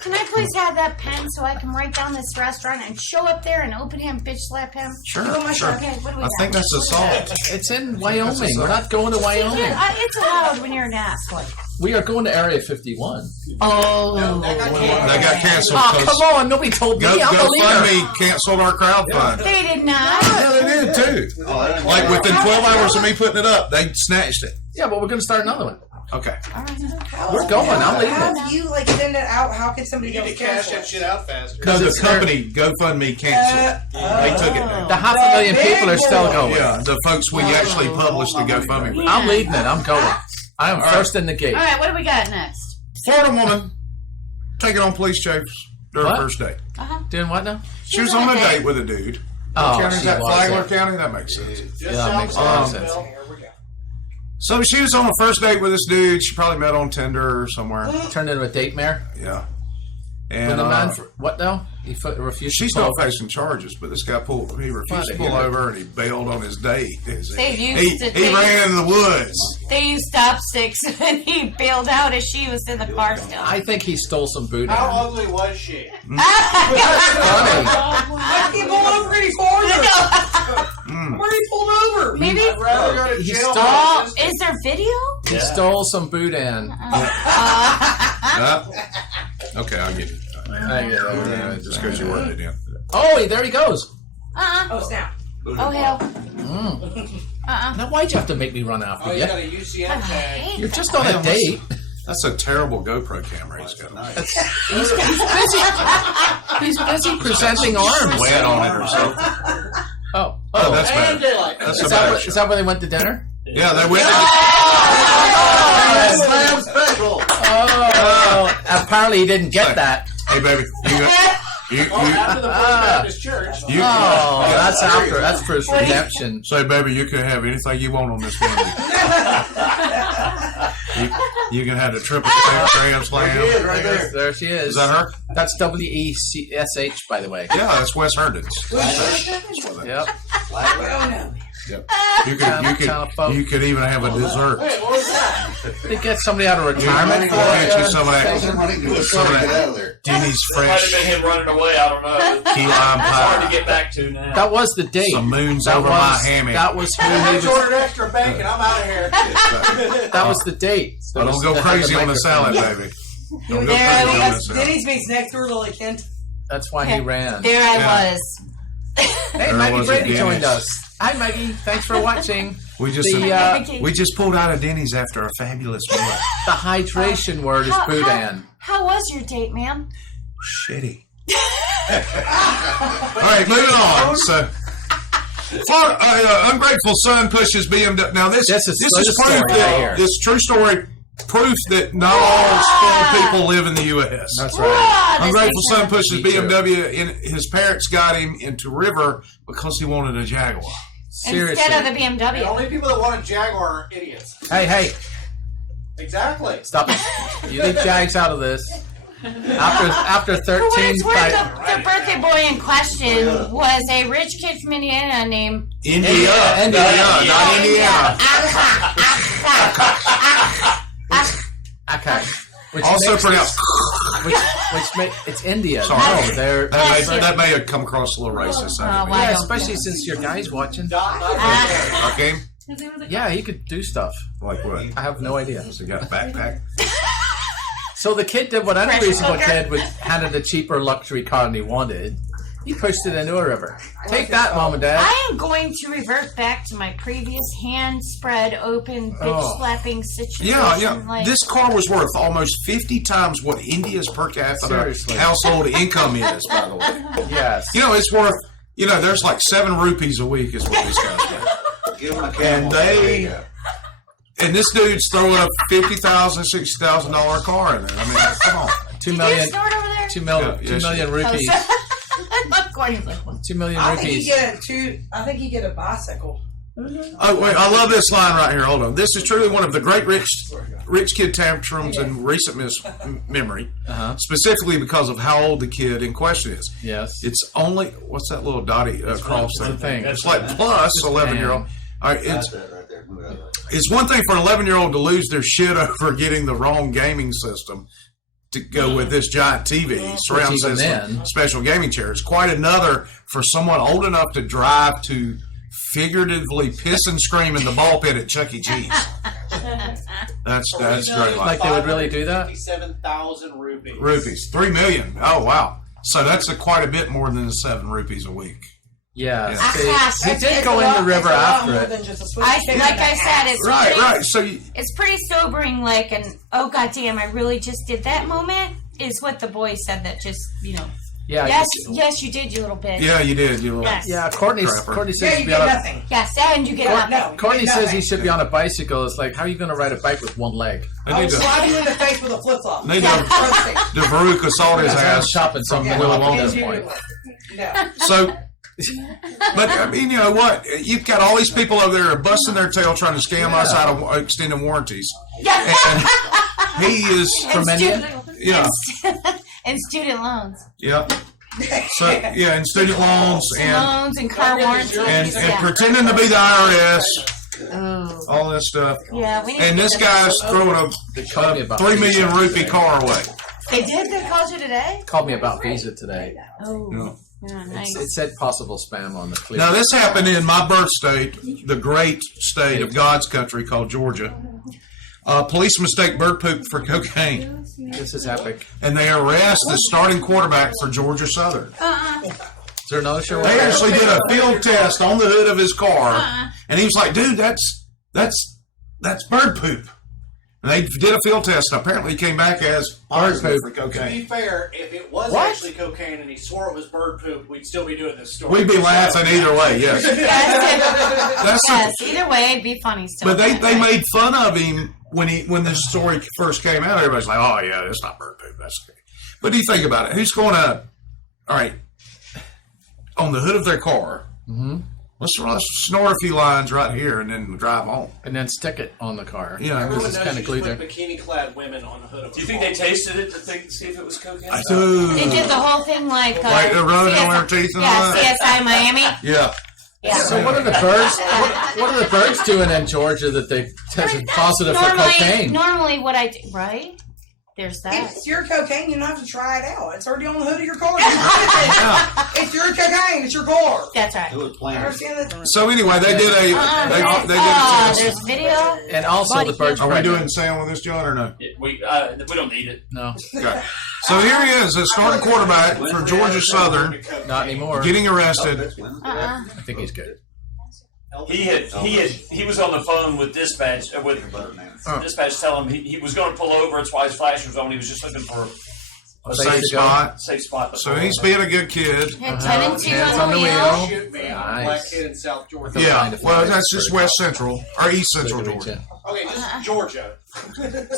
Can I please have that pen so I can write down this restaurant and show up there and open him, bitch slap him? Sure, Oh my sure. God. Okay, what do we I got? think that's assault. It's in Wyoming. We're not going to Wyoming. It's allowed when you're an asshole. We are going to Area 51. Oh, They got canceled Oh, because come on. Nobody told me. I'm the leader. GoFundMe canceled our crowdfund. They did not. Yeah, they did too. Like within 12 hours of me putting it up, they snatched it. Yeah, but we're going to start another one. Okay. We're going. I'm leaving. How do you like send it out? How can somebody You else need to cash cancel that it? shit out faster. No, the it's company GoFundMe canceled. They took it down. The 500,000 people are still going. Yeah, the folks we actually published the GoFundMe. with. I'm leading it. I'm going. I am first in the gate. All right, what do we got next? Florida woman taking on police chase during What? first date. Doing what now? She was on a date with a dude. Oh, What county is she that? was, Flagler yeah. County? That makes sense. Yeah, that makes a lot of sense. So she was on a first date with this dude. She probably met on Tinder or somewhere. Turned into a date mare. Yeah. When And the man, what now? He refused she's to pull not over. facing charges, but this guy he refused to Fine, pull yeah. over and he bailed on his date. They He used to take- ran into the woods. They used stop sticks and he bailed out as she was in the car still. I think he stole some boot. How ugly was she? Funny. I can't pull over any farther. I'm already pulled over. Maybe. I'd rather go to He jail. stole- than Is there video? He stole some boudin. Okay, I'll give you that. Just because you worked it in. Oh, there he goes. Oh snap! Oh hell. Now, why'd you have to make me run after Oh, you? you got a UCM tag. You're just on a date. That's a terrible GoPro camera he's got. He's busy presenting arms. Wet on it or something. Oh, Oh, that's And bad. daylight. That's is a that, bad what, shot. is that where they went to dinner? Yeah, they went. Slam special. Oh, apparently he didn't get that. Hey, baby, you After the First Baptist Church. Oh, that's after. That's for his redemption. say, baby, you can have anything you want on this menu. you can have the triple Grand Slam. Right there. There she is. Is that her? That's WESH, by the way. Yeah, that's Wes Herndon's. Yep. Yep. You could even have a dessert. Hey, what was that? They get somebody out of retirement for Get you it. some of that Denny's Might have fresh been him running away. I don't know. key lime Hard to pie. get back to now. That was the date. Some moons That over was, my hammock. That was who I he just was. ordered extra bacon. I'm out of here. That was the date. But don't go crazy on the salad, baby. Don't go There crazy we on go. the salad. Denny's meets next door to like Kent. That's why he ran. There I Yeah. was. Hey, There Maggie was a Brady joined Dennis. us. Hi, Maggie. Thanks for watching. We just The pulled out of Denny's after a fabulous meal. the hydration word is boudin. How was your date, ma'am? Shitty. All right, moving on. So, ungrateful son pushes BMW. Now this This is true proof story right that here. this true story. Proof that not all spoiled people live in the U.S. That's right. Ah, this Ungrateful makes son sense. pushes Me too. BMW. His parents got him into River because he wanted a Jaguar. Seriously. Instead of the The BMW. only people that want a Jaguar are idiots. Hey, Exactly. stop it. You leave Jags out of this. After For 13 what it's worth, fight. the birthday boy in question was a rich kid from Indiana named India, not Indiana. Okay. Which Also makes pronounced. It's India. Sorry. No, they're That may have come across a little racist. why yeah, don't especially you? since your guy's watching. Okay, His name was a Yeah, he could do stuff. like what? I have no idea. So you got a backpack? So the kid did what any Pressure reasonable cooker. kid would handed a cheaper luxury car than he wanted. He pushed it into a river. Take that, Mom and Dad. I am going to revert back to my previous hand spread open bitch slapping situation. Yeah. Like, This car was worth almost 50 times what India's per capita Seriously. household income is, by the way. Yes. It's worth, there's like 7 rupees a week is what these guys get. Give him a And camel. There you go. And this dude's throwing a $50,000, $60,000 car in there. I mean, come on. 2 did million. you snort over there? 2 million. Yeah, 2 million rupees. Gordon's like, what? 2 million I think rupees. I think you get a bicycle. Oh, wait, I love this line right here. Hold on. This is truly one of the great rich kid tantrums in recent memory, specifically because of how old the kid in question is. Yes. It's only, what's that little dotty cross It's a thing. It's like plus 11-year-old. All right, That's it right there. Move out of the way. it's one thing for an 11-year-old to lose their shit over getting the wrong gaming system to go with this giant TV, surround Which even system, then- special gaming chairs. Quite another for someone old enough to drive to figuratively piss and scream in the ball pit at Chuck E. Cheese. That's great. Like they would really do that? 57,000 rupees. Rupees, 3 million. Oh wow! So that's quite a bit more than the 7 rupees a week. Yeah. Yeah. See, he did go in the river after it. Than just a switch. Like I said, it's Right, pretty, right. So you, it's pretty sobering. Like an oh goddamn, I really just did that moment is what the boy said. That just Yeah. yes, you did, you little bitch. yeah, you did. You little. Yes. Yeah, Courtney Crapper. says Yeah, he you should be get on a, nothing. Yes, and you get nothing. No, you Courtney get says nothing. he should be on a bicycle. It's like, how are you going to ride a bike with one leg? They I'll need to, slap you in the face with a flip flop. they need to Veruca assault his I'm ass. chopping something Yeah, really long yeah. at this point. No. So, but I mean, you know what? You've got all these people over there busting their tail trying to scam us out of extended warranties. And he is From India? Yeah, and student loans. yeah. So yeah, and student loans Loans and car warranties. and yeah. pretending to be the IRS, Oh. all this stuff. Yeah, we need And to this get guy's this- throwing They called me a about 3 million Visa rupee today. car away. They did? They called you today? Called me about Visa today. Oh. Yeah. Yeah, nice. It said possible spam on the clear. Now this happened in my birth state, the great state of God's country called Georgia. Police mistake bird poop for cocaine, This is epic. and they arrest the starting quarterback for Georgia Southern. Is there another show? They actually did a field test on the hood of his car, and he was like, "Dude, that's bird poop." And they did a field test, and apparently he came back as positive for To be cocaine. fair, if it was What? actually cocaine and he swore it was bird poop, we'd still be doing this story. We'd be laughing either way, yes. That's Yes, either way, it'd be funny still. But they made fun of him when this story first came out. Everybody's like, "Oh yeah, it's not bird poop. That's okay." But do you think about it? Who's going to, all right, on the hood of their car? Mm-hmm. Let's snort a few lines right here and then drive home. And then stick it on the car. Yeah, Everyone Because it's knows kind you of glued put there. bikini-clad women on the hood of a Do you think car. they tasted it to see if it was cocaine? I do. They did the whole thing like Like the road CSI on their teeth and all Yeah, that. CSI Miami. Yeah. Yeah. So what are the birds? What are the birds doing in Georgia that they tested positive for cocaine? Normally, what I do, right? There's that. It's your cocaine. You don't have to try it out. It's already on the hood of your car. Yeah. It's your cocaine. It's your car. That's right. It was planned. Understand that? So anyway, they did a they did a test. There's video. And also the birds. Are we pregnant. doing sound with this, John, or no? We don't need it. No, Okay. So here he is, the starting quarterback for Georgia Southern, not anymore. getting Oh, arrested. that's when. I think he's good. He was on the phone with dispatch dispatch telling him he was going to pull over. That's why his flash was on. He was just looking for A Place safe to go. spot. a safe spot. to So pull he's over. being a good kid. Had 10 and 2 Hands on the wheel. Shoot me, Nice. black kid in South Georgia. Yeah. Well, that's just West Central or East Central Georgia. Okay, just Georgia.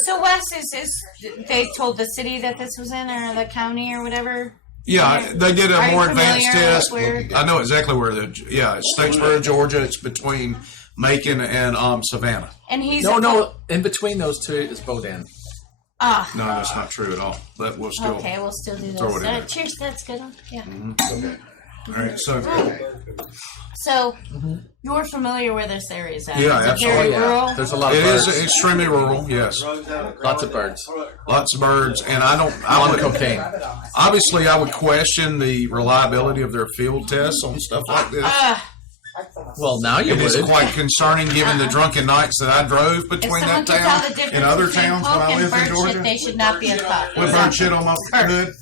So Wes is they told the city that this was in, or the county, or whatever. Yeah, they did Are a you more advanced familiar test. with I know exactly where it's Statesboro, Georgia. It's between Macon and Savannah. And he's No. In between those two is Bodan. Ah. No, that's not true at all. But we'll still. Okay, we'll still do this. throw it in there. Cheers, that's good. Yeah. All right. So So, you're familiar where this area is at? Yeah, Is it absolutely. very rural? There's a lot of It birds. is extremely rural, yes. Lots of birds. Lots of birds, and I On would, cocaine. obviously, I would question the reliability of their field tests on stuff like this. Well, now you It is would. quite concerning given the drunken nights that I drove If between someone that can tell the town difference and other between towns when coke I and lived in bird shit, Georgia. they should not be a cop. With bird shit on my hood.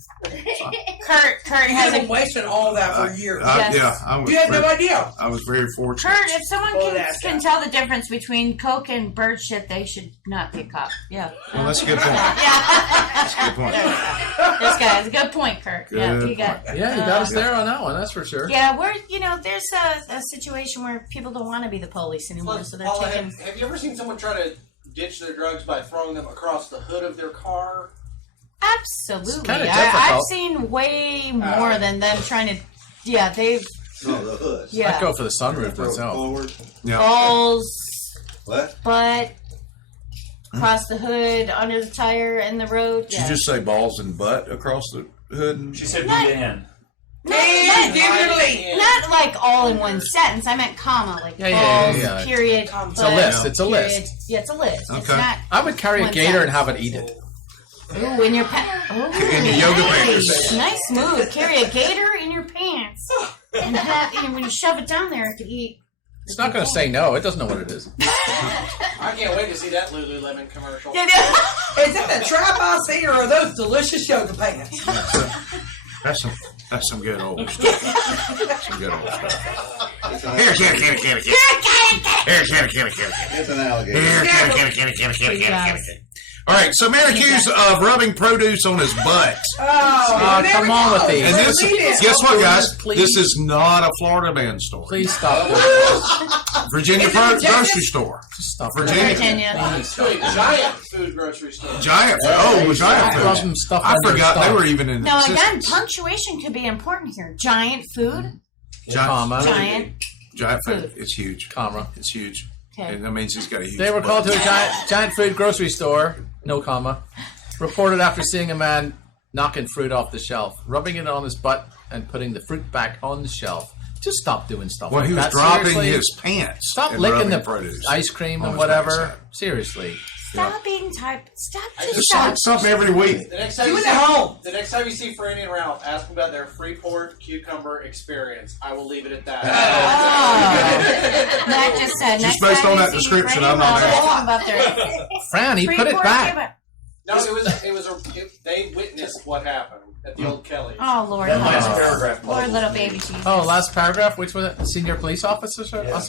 Kurt has I've been a wasting all that for years. Yes. Yeah, I was, You had no very, idea. I was very fortunate. Kurt, if someone Oh, can, that's can it. tell the difference between coke and bird shit, they should not be a cop. Yeah. Well, that's a good point. Yeah. That's a good point. This guy is a good point, Kurt. Yeah, Good you got. Yeah, you got us there on that one. That's for sure. Yeah, we're there's a situation where people don't want to be the police anymore, so they're Paula, taking. have you ever seen someone try to ditch their drugs by throwing them across the hood of their car? Absolutely, kinda I've difficult. seen way more than them trying to. Yeah, they've. No, the hood. I'd Yeah, go for the sunroof Throw it myself. forward. Yeah. balls, What? butt, across the hood, under the tire, and the road. Did Yeah. you just say balls and butt across the hood? She said Not- boot in. Not like all in one sentence. I meant comma, like Yeah, yeah, balls, yeah. period. It's a list. It's a period. list. Yeah, it's a list. It's Okay. not. I would carry a One gator and sentence. have it eat it. Ooh, in your pants. In your yoga nice. pants. Nice move. Carry a gator in your pants, and when you shove it down there to eat. It's not going to say no. It doesn't know what it is. I can't wait to see that Lululemon commercial. Is that the trap I see, or are those delicious yoga pants? That's some good old stuff. Some good old stuff. Here, kitty. It's an alligator. Here, kitty. All right, so man accused of rubbing produce on his butt. Oh, there come we on go. with these. And this, Read it. guess what, guys? Please. This is not a Florida man store. Please stop doing this. Virginia Is it Virginia? grocery store. Just stop Virginia. Virginia. To a giant food grocery store. Giant. Giant Rub food. some stuff I under forgot stuff. they were even in Now again, existence. punctuation could be important here. Giant food. Comma. Giant food. Food. It's huge. Comma. It's huge. Okay. And that means he's got a huge They were butt. called to a giant food grocery store, no comma, reported after seeing a man knocking fruit off the shelf, rubbing it on his butt, and putting the fruit back on the shelf. Just stop doing stuff Well, like he was that. dropping Seriously? his pants. Stop and licking rubbing the produce. ice cream on and his whatever. backside. Seriously. Stop being type. Stop. Just Just stop. something every week. The next time Do you it see, at home. the next time you see Franny and Ralph, ask them about their Freeport cucumber experience. I will leave it at that. Oh. Matt just said. Just next based time on you that see description, Franny I'm not Ralph, asking. talk about their Franny, put it Freeport back. Cuba. No, they witnessed what happened at the old Kelly's. Oh Lord, That help last us. paragraph. Lord, little baby Jesus. Oh, last paragraph, which was it? Senior police officer? Yeah.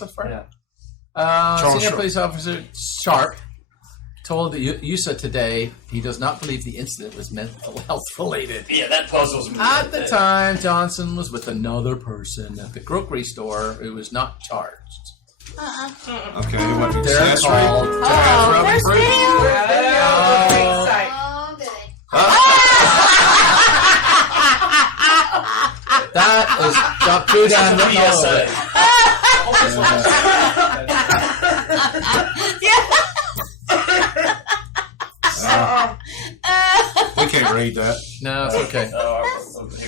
Charles Senior Sharp. police officer Sharp told the USA Today he does not believe the incident was mental health related. Yeah, that puzzles me. At the time, Johnson was with another person at the grocery store who was not charged. Okay, what They're accessory? called. Oh, there's video. Oh, good. That is got food and written all over it. We can't read that. No, it's okay.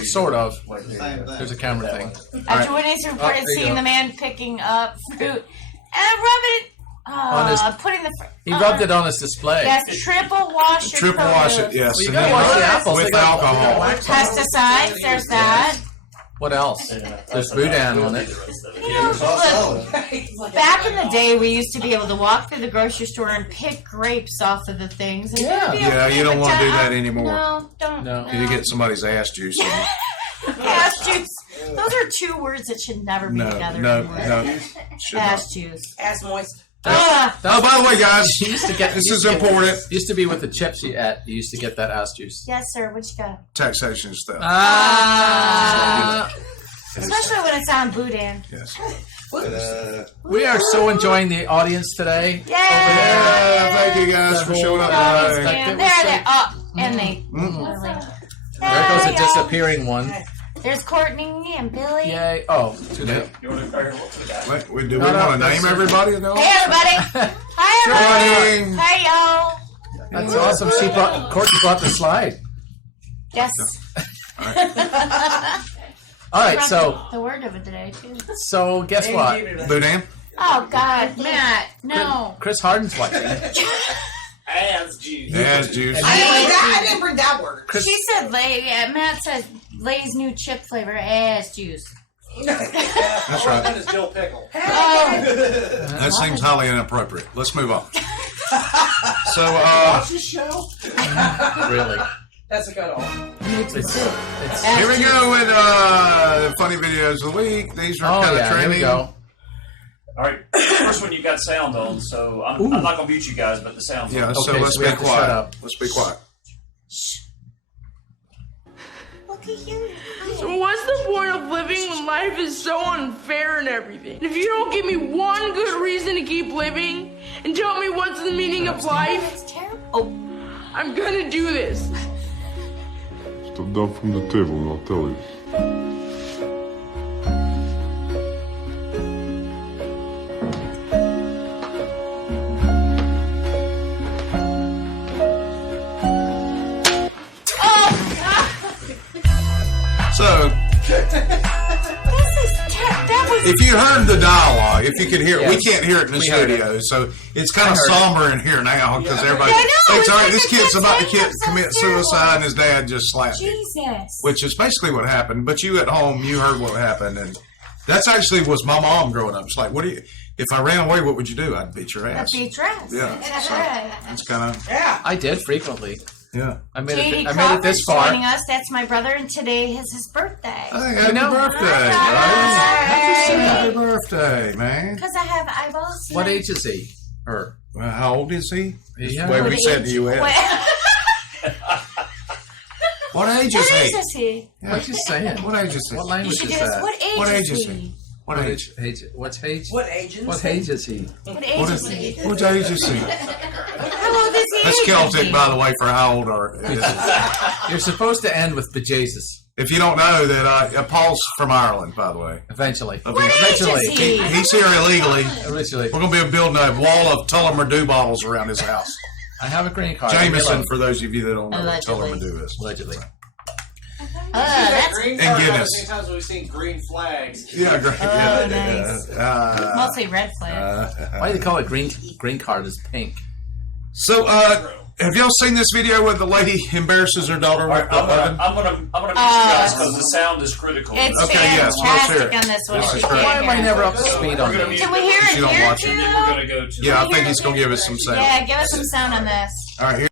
Sort of. Same thing. There's a camera thing. After witness reported there you seeing go. the man picking up fruit and rubbing it. On his- Putting the. He rubbed it on his display. Yes, triple wash your Triple wash it, produce. yes. Well, you and gotta then wash the apples. with They got- alcohol. Pesticides. There's that. What else? There's Boudin on it. You know, It's all solid. look, back in the day, we used to be able to walk through the grocery store and pick grapes off of the things. And Yeah. it'd be Yeah, okay, you don't but want to do uh, that anymore. No, don't. No. You get somebody's ass juice. Ass juice. Those are two words that should never be No, together no, anymore. no. Should not. Ass juice. Ass moist. Ah, Oh, by the way, guys, He used to get. this used is to get- important. Used to be with the chips you ate. You used to get that ass juice. yes, sir. What you got? Taxation stuff. Ah. Especially when it's on Boudin. Yes. We are so enjoying the audience today. Yay! Yeah, thank you guys for showing up. Audience today. Like fan. it There was they are. And they. There goes a Hey, y'all. disappearing one. There's Courtney and Billy. Yay! Oh, too late. You want to fire what to the guy? Wait, do we No, no, want to name that's- everybody? No? Hey, everybody. Hi, everybody. Morning. Hey, y'all. That's awesome. She brought Courtney brought the slide. Yes. All right, so the word of it today too. so guess what? Boudin? Oh God, Matt, no. Chris Harden's watching. Ass juice. Ass juice. I didn't bring that word. She said lay. Matt said Lay's new chip flavor ass juice. That's right. That is dill pickle. That seems highly inappropriate. Let's move on. So, Watch this show. Really? That's a cutoff. here we go with funny videos of the week. These are kind of Here trending. we go. All right, first one you got sound on, so I'm not gonna mute you guys, but the sound's on. Yeah, so Okay, let's so we be have to shut quiet. up. Let's be quiet. Look at you. So what's the point of living when life is so unfair and everything? If you don't give me one good reason to keep living and tell me what's the meaning of life, That's terrible. I'm gonna do this. Step down from the table and I'll tell you. So, if you heard the dialogue, if you could hear it, we can't hear it in the studio, so it's kind of somber in here now because everybody thinks, all right, this kid's about to commit suicide and his dad just slapped him. Jesus. Which is basically what happened. But you at home, you heard what happened, and that's actually was my mom growing up. It's like, what do you? If I ran away, what would you do? I'd beat your ass. I'd beat your ass. Yeah. So, it's kind of I did frequently. yeah. I made JD it. I made it Crawford's this far. joining us. That's my brother, and today is his birthday. Hey, happy birthday, happy birthday, man. Because I have eyeballs. What age is he? Or Well, how old is he? Yeah. The way What we said in the U.S. What age is What age he? is he? what you saying? What age is he? What You language should is do this. that? What age is he? What age? What's age? What age? What age is he? What age What is is he? what age is he? How old is he? That's Celtic, by the way, for how old are. You're supposed to end with bejesus. If you don't know that, Paul's from Ireland, by the way. Eventually. What age is he? He's here illegally. Eventually. We're going to be building a wall of Tullamore bottles around his house. I have a green card. Jameson, for those of you that don't know what Allegedly. Tullamore is. Allegedly. That's Green And card, Guinness. how many times have we seen green flags? Yeah, great. Oh, nice. Mostly red flag. Why do they call it green card? Is pink. So, have y'all seen this video where the lady embarrasses her daughter All with right, the oven? I'm gonna mute you guys because the sound is critical. It's Okay, yes, let's hear fantastic it. on this one. This is She great. Why can't am I hear. never up to speed on We're gonna these? Can we hear it You don't here watch it. too? We're gonna go to Yeah, I think he's going to give us some sound. Yeah, give us some sound on this. All right, here.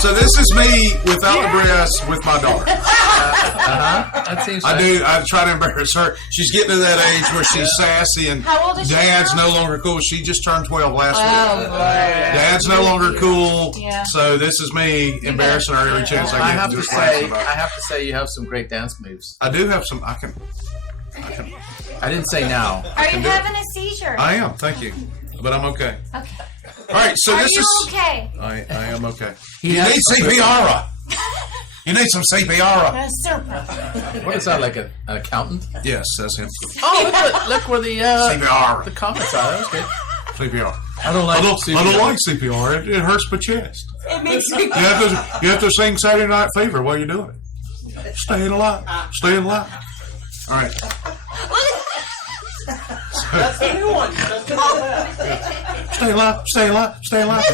So this is me without the breasts with my daughter. That seems I right. do. I try to embarrass her. She's getting to that age where she's sassy and How old is she Dad's now? no longer cool. She just turned 12 last Oh, week. boy. Dad's no longer cool. Yeah. So this is me embarrassing her every chance I I get. have to just say, laughing about it. I have to say, you have some great dance moves. I do have some. I can. I didn't say now. Are you having a seizure? I am. Thank you. But I'm okay. Okay. All right. So Are this you is. okay? I am okay. He You has need some- CPR. You need some CPR. Super. What is that, like an accountant? Yes, that's him. Oh, look where the CPR. comments are. That was good. CPR. I don't like I don't CPR. like CPR. It hurts my chest. It makes me. You have to sing Saturday Night Fever while you're doing it. Staying alive. Staying alive. All right. That's the new one. That's the new one. Stay alive. Stay alive. Stay alive.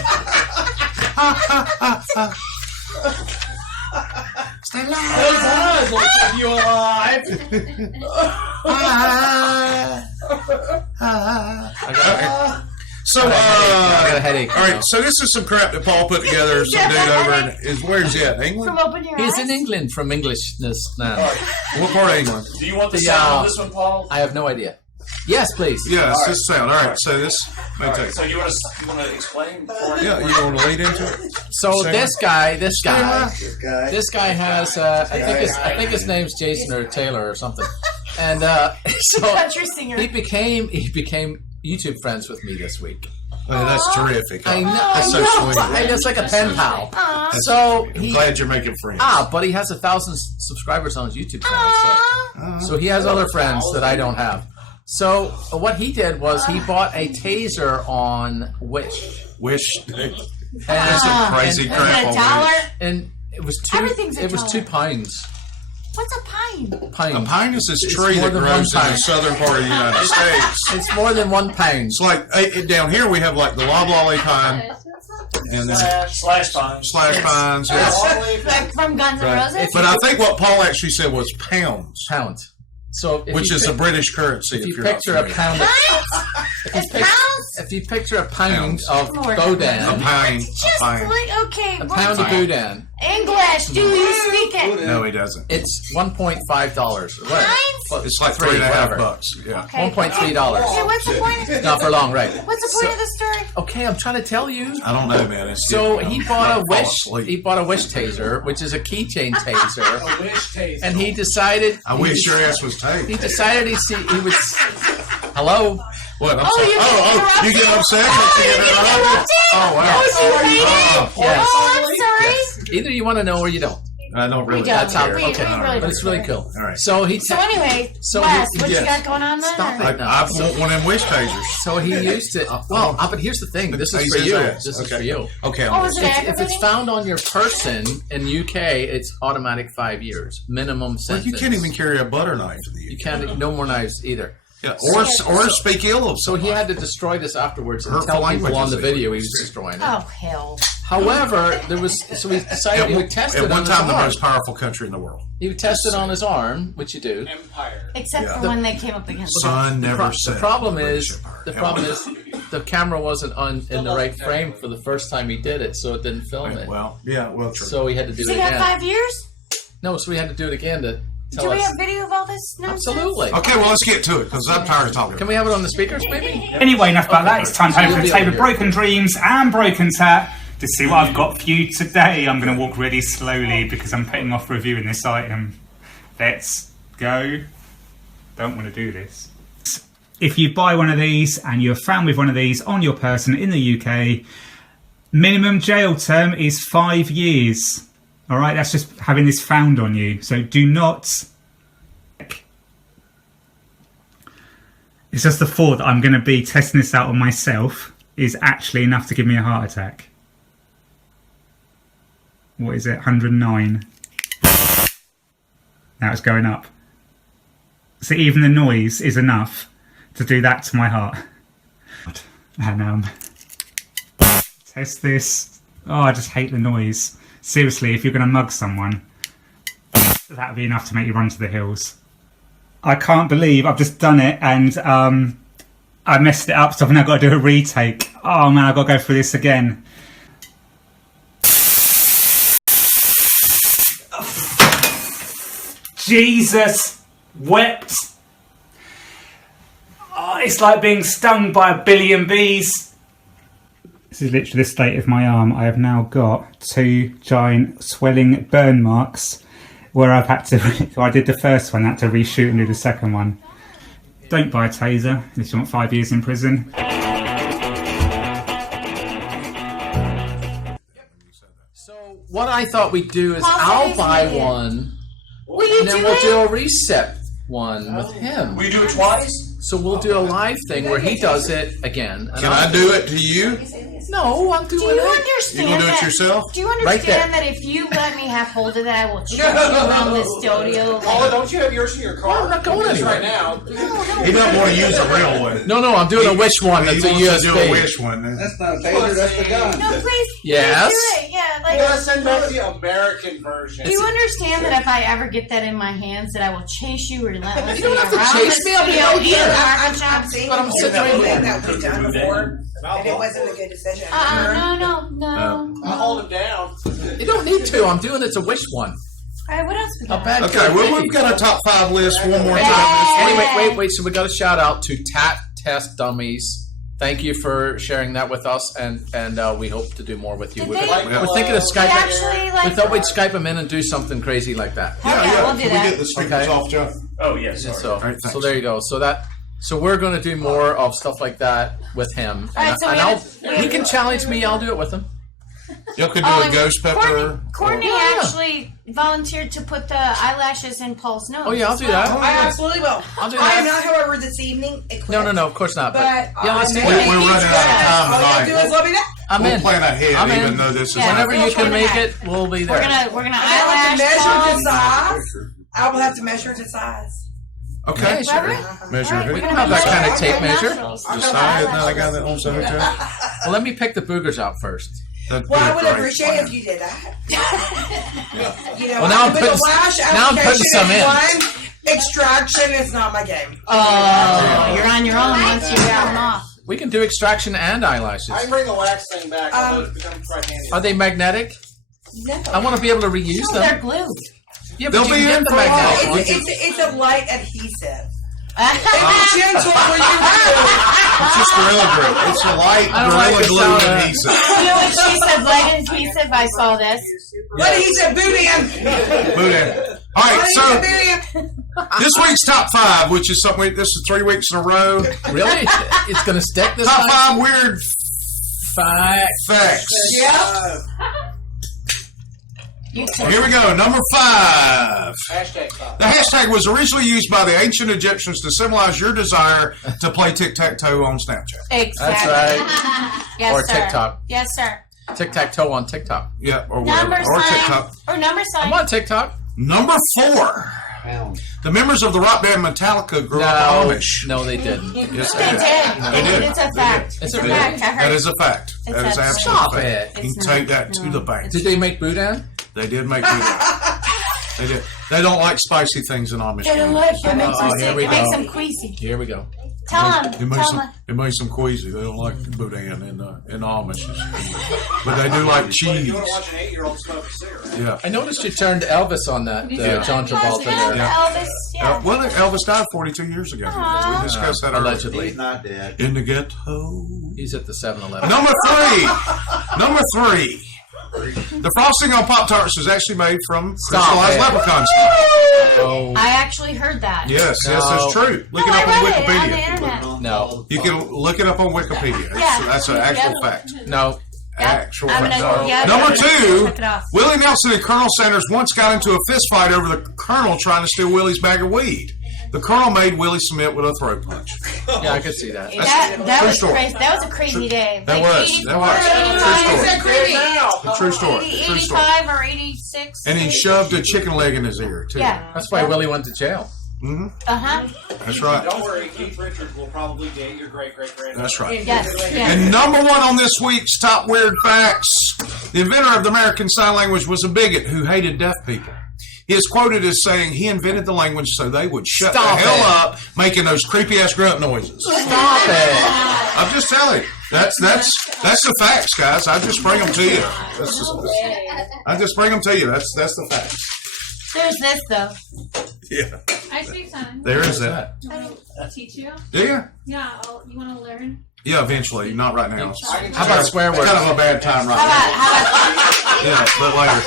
Stay alive. Those eyes will keep you alive. So, I got a headache. all right. So this is some crap that Paul put together. Some dude over in where's he at? England? From open your He's eyes. in England from Englishness now. What part of England? Do you want the The, sound on this one, Paul? I have no idea. Yes, please. Yeah, it's this sound. All right. So this. All right, so you want to explain? For Yeah, you want to lead into it? So this guy This guy. has. I think his name's Jason or Taylor or something. And so Country singer. he became YouTube friends with me this week. Oh, that's terrific. I know. That's so sweet. And it's like a pen pal. Aw. So I'm glad you're making friends. but he has 1,000 subscribers on his YouTube channel. So he has other friends that I don't have. So what he did was he bought a taser on Wish. Wish. That's some crazy Is crap it on $1? Wish. And it was Everything's a dollar. £2. What's a pine? Pine. A pine is this It's tree more that than grows in one the pine. southern part of the United States. It's more than £1. It's like down here we have like the loblolly pine and then Slash pines. slash pines. Yeah. Like from Guns N' Right. Roses? But I think what Paul actually said was pounds, Pound. So if which you is the British currency. if you you're not picture a familiar. pound of, It's pounds? if you picture a pound Pounds. of Lord. A boudin, pine. Just A pine. like, okay. a pound of boudin, English, do you speak it? No, he doesn't. it's $1.5. What? It's like Three, $3.5 whatever. bucks. Yeah. Okay. $1.3. Okay, what's the point? Not for long, right? What's the point of the story? Okay, I'm trying to tell you. I don't know, man. It's So getting, he bought a I'm falling Wish. asleep. He bought a Wish taser, which is a keychain taser, A wish taste. and he decided. I wish your ass was tape. He decided he would. Hello. What? I'm Oh, sorry. you You get interrupted. upset? Oh, You get you interrupted? interrupted? Oh, wow. Oh, you hate it? Yes. Oh, I'm sorry. Either you want to know or you don't. I don't really. We don't. That's how. We- Okay, we really but it's really cool. All right. So he. So anyway, So Wes, he- what you yes. got going on there? Stop it. I want one of them wish tasers. So he used it. Well, but here's the thing. This is Tase for his you. ass. This is Okay. for you. Okay. Oh, is it If it's aggravating? found on your person in UK, it's automatic 5 years minimum Well, sentence. you can't even carry a butter knife. You can't. No more knives either. Yeah, or speak ill of So he somebody. had to destroy this afterwards and Hurtful tell people language on is the a video good he was thing. destroying it. Oh, hell. However, there was so he decided he would test it At on one his time, the arm. most powerful country in the world. He would test it on his arm, which you do. Empire. Except Yeah. for when they came up against Sun never The set. problem British is Empire. the problem is the camera wasn't in the right frame for the first time he did it, so it didn't film it. Well, yeah, well, true. So he had to do So it you got again. 5 years? No, so we had to do it again to tell Do we us. have video of all this nonsense? Absolutely. Okay, well, let's get to it because I'm tired of talking. Can we have it on the speakers, maybe? Anyway, enough about that. It's time to So open you'll the be table able of to hear broken dreams and broken tap to see what I've got for you today. I'm going to walk really slowly because I'm putting off reviewing this item. Let's go. Don't want to do this. If you buy one of these and you're found with one of these on your person in the UK, minimum jail term is 5 years. All right, that's just having this found on you. So do not. It's just the thought that I'm going to be testing this out on myself is actually enough to give me a heart attack. What is it? 109. Now it's going up. So even the noise is enough to do that to my heart. And test this. Oh, I just hate the noise. Seriously, if you're going to mug someone, that would be enough to make you run to the hills. I can't believe I've just done it and I messed it up, so I've now got to do a retake. Oh man, I've got to go through this again. Jesus wept. Oh, it's like being stung by a billion bees. This is literally the state of my arm. I have now got 2 giant swelling burn marks where I've had to, so I did the first one, I had to reshoot and do the second one. Don't buy a taser unless you want 5 years in prison. So what I thought we'd do is Paul said I'll he's buy an idiot. one, Will you and then do we'll it? do a reset one with him. We do it twice? So we'll do a live thing where he does it again. and Can I'll I do it to you? No, I'm Do doing you it. understand You gonna do it that? yourself? Do you Right understand there. that if you let me have hold of that, I will choke you around the studio? Paula, don't you have yours in your car? I'm not going It's anywhere. right now. He doesn't want to use a real one. No, I'm doing a Wish one. That's He a wants to do a USB. wish one. That's not a taser, that's the gun. No, please. Yes. Please do it. Yeah, You gotta like. send back the American version. Do you understand that if I ever get that in my hands, that I will chase you relentlessly You don't have to around chase the me, I'll be studio right and here. the I'm barber shop? saying But I'm that sitting right here. that we've done before, and it wasn't a good decision. No. I'll hold him down. You don't need to. I'm doing it's a Wish one. All right, what else we How got? bad Okay, could it well, be? we've got a top 5 list one more Yeah. time. Anyway, wait. So we got a shout out to Tat Test Dummies Thank you for sharing that with us, and we hope to do more with you. Did We're they- thinking of Skype. actually, like, We thought we'd Skype them in and do something crazy like that. Yeah, we'll do Can we that. get the speakers Okay. off, Jeff? Oh yeah, sorry. So, right, so thanks. there you go. So we're going to do more of stuff like that with him. All right, And, so and we have- I'll, he can challenge me. I'll do it with him. You could do Oh, a and ghost pepper. Courtney Yeah. actually volunteered to put the eyelashes in Paul's nose. Oh yeah, I'll do that. I absolutely will. I'll do I am that. not, however, this evening equipped. No, of course not. But But yeah, let's do maybe that. We're running out of time all you have to tonight. do is let me know. I'm We'll in. plan ahead, I'm in. even though this is Yeah. Whenever you can make Okay. it, we'll be there. We're gonna I have eyelash to measure Paul. to size. I will have to measure to size. Okay. Measure We it. can have that kind of tape measure. Decide that I got that on Saturday. Well, let me pick the boogers out first. That'd Well, be I a would great appreciate plan. if you did that. You know, Well, now I'm with the putting- WESH now I'm putting application some in. is one, extraction is not my game. Oh, you're on your own once you get them off. We can do extraction and eyelashes. I can bring the wax thing back. Although it becomes quite handy. Are they magnetic? No. I want to be able to reuse No, they're them. glued. Yeah, They'll but you be can in get the for a magnetic while. ones. It's a light adhesive. It's gentle for you to It's just Gorilla Glue. It's a light I don't like Gorilla the Glue sound of that. adhesive. You know what she said? Light adhesive. I saw this. do. What adhesive? Boudin. Boudin. All right, so this week's top 5, which is something. This is 3 weeks in a row. Really? It's going to stick this Top time? 5 weird facts. Yeah. Here we go. Number 5. Hashtag top. The hashtag was originally used by the ancient Egyptians to symbolize your desire to play tic-tac-toe on Snapchat. Exactly. That's right. Yes, Or sir. TikTok. Yes, sir. Tic-tac-toe on TikTok. Yeah, or whatever. Number Or sign. TikTok. Or number sign. I'm on TikTok. Number 4. The members of the rock band Metallica grew up Amish. No, they didn't. Yes, They did. They did. It's a fact. It's It's a a fact. I heard. That is a fact. It's That is a- absolute Stop fact. it. You can It's take not. that to the bank. Did they make boudin? They did make that. They did. They don't like spicy things in Amish. They don't like it. It makes them here sick. we It makes go. them queasy. Here we go. Tell them. It makes Tell them, them. it makes them queasy. They don't like boudin in Amish. But they do like But if cheese. you want to watch an 8-year-old smoke a cigarette. Yeah. I noticed you turned Elvis on that, John Travolta there. Elvis. Yeah. Well, Elvis died 42 years ago. Aw. We discussed that earlier. Allegedly. He's not dead. In the ghetto. He's at the 7-Eleven. Number 3. The frosting on Pop-Tarts is actually made from Stop crystallized it. leprechaun. Oh, I actually heard that. Yes, yes, No. that's true. Look No, it I up on read it on the Wikipedia. internet. no. You can look it up on Wikipedia. Yeah. That's an actual Yeah. fact. No. Actual I'm fact. gonna- yeah, Number I'm gonna 2, check it off. Willie Nelson and Colonel Sanders once got into a fist fight over the Colonel trying to steal Willie's bag of weed. The Colonel made Willie submit with a throat punch. Yeah, I could see that. That True was story. crazy. That was a crazy day. That Like was. 84, That was. 85, True story. Now. A true story. 80, True story. 85 or 86. And he shoved a chicken leg in his ear, too. Yeah. That's why Willie went to jail. Mm-hmm. Uh-huh. That's right. Don't worry, Keith Richards will probably date your great-great-grandmother. That's right. Yes. Yes. And number 1 on this week's Top Weird Facts, the inventor of the American Sign Language was a bigot who hated deaf people. He is quoted as saying he invented the language so they would shut Stop the hell it. up, making those creepy-ass grunt noises. Stop it. I'm just telling you. That's the facts, guys. I just bring them to you. I just bring them to you. That's the facts. There's this, though. Yeah. I speak sign. There is that. I'll teach you. Do you? Yeah, you want to learn? Yeah, eventually. Not right now. How about swear words? Kind of a bad time right How now. Yeah, but later.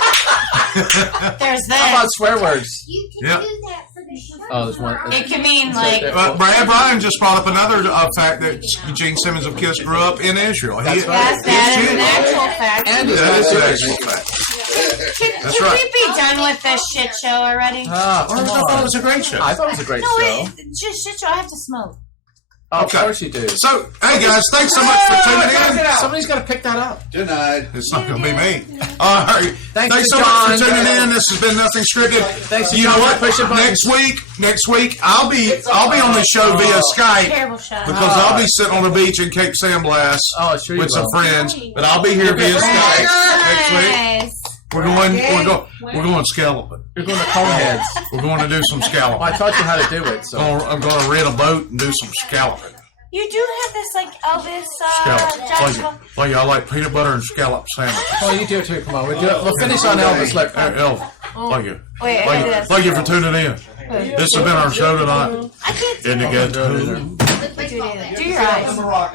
There's How that. about swear words? Yep. Oh, there's one. It can mean, like, Brad Bryan just brought up another fact that Gene Simmons of Kiss grew up in Israel. That's right. yes, that is an actual fact. And That is an it's actual fact. Can That's right. we be done with this shit show already? Ah, Oh, come I thought it on. was a great show. I thought it was a great No, show. it's just shit show. I have to smoke. Oh, Okay. of course you do. So, hey guys, thanks so much for tuning in. Somebody's got to pick that up. Denied. It's not going to be me. All right. Thanks to so much John. for tuning in. This has been Nothing Scripted. Thanks to You John know for what? pushing buttons. Next week, I'll be on the show via Skype Terrible show. because I'll be sitting on the beach in Cape Sandblass Oh, sure you with some will. friends. But I'll be here via Skype next week. Nice. We're going scalloping. You're going to Coneheads. We're going to do some Well, I scalloping. taught you how to do it. So I'm going to rent a boat and do some scalloping. You do have this, like, Elvis, Scallop. Like I like peanut butter and scallop sandwiches. Oh, you do it too. Come on, we'll finish on Elvis. Look, Elvis. Thank you. Wait, I Thank do you. this. Thank you for tuning in. This has been our show tonight. I can't do In the ghetto. it. Do your eyes.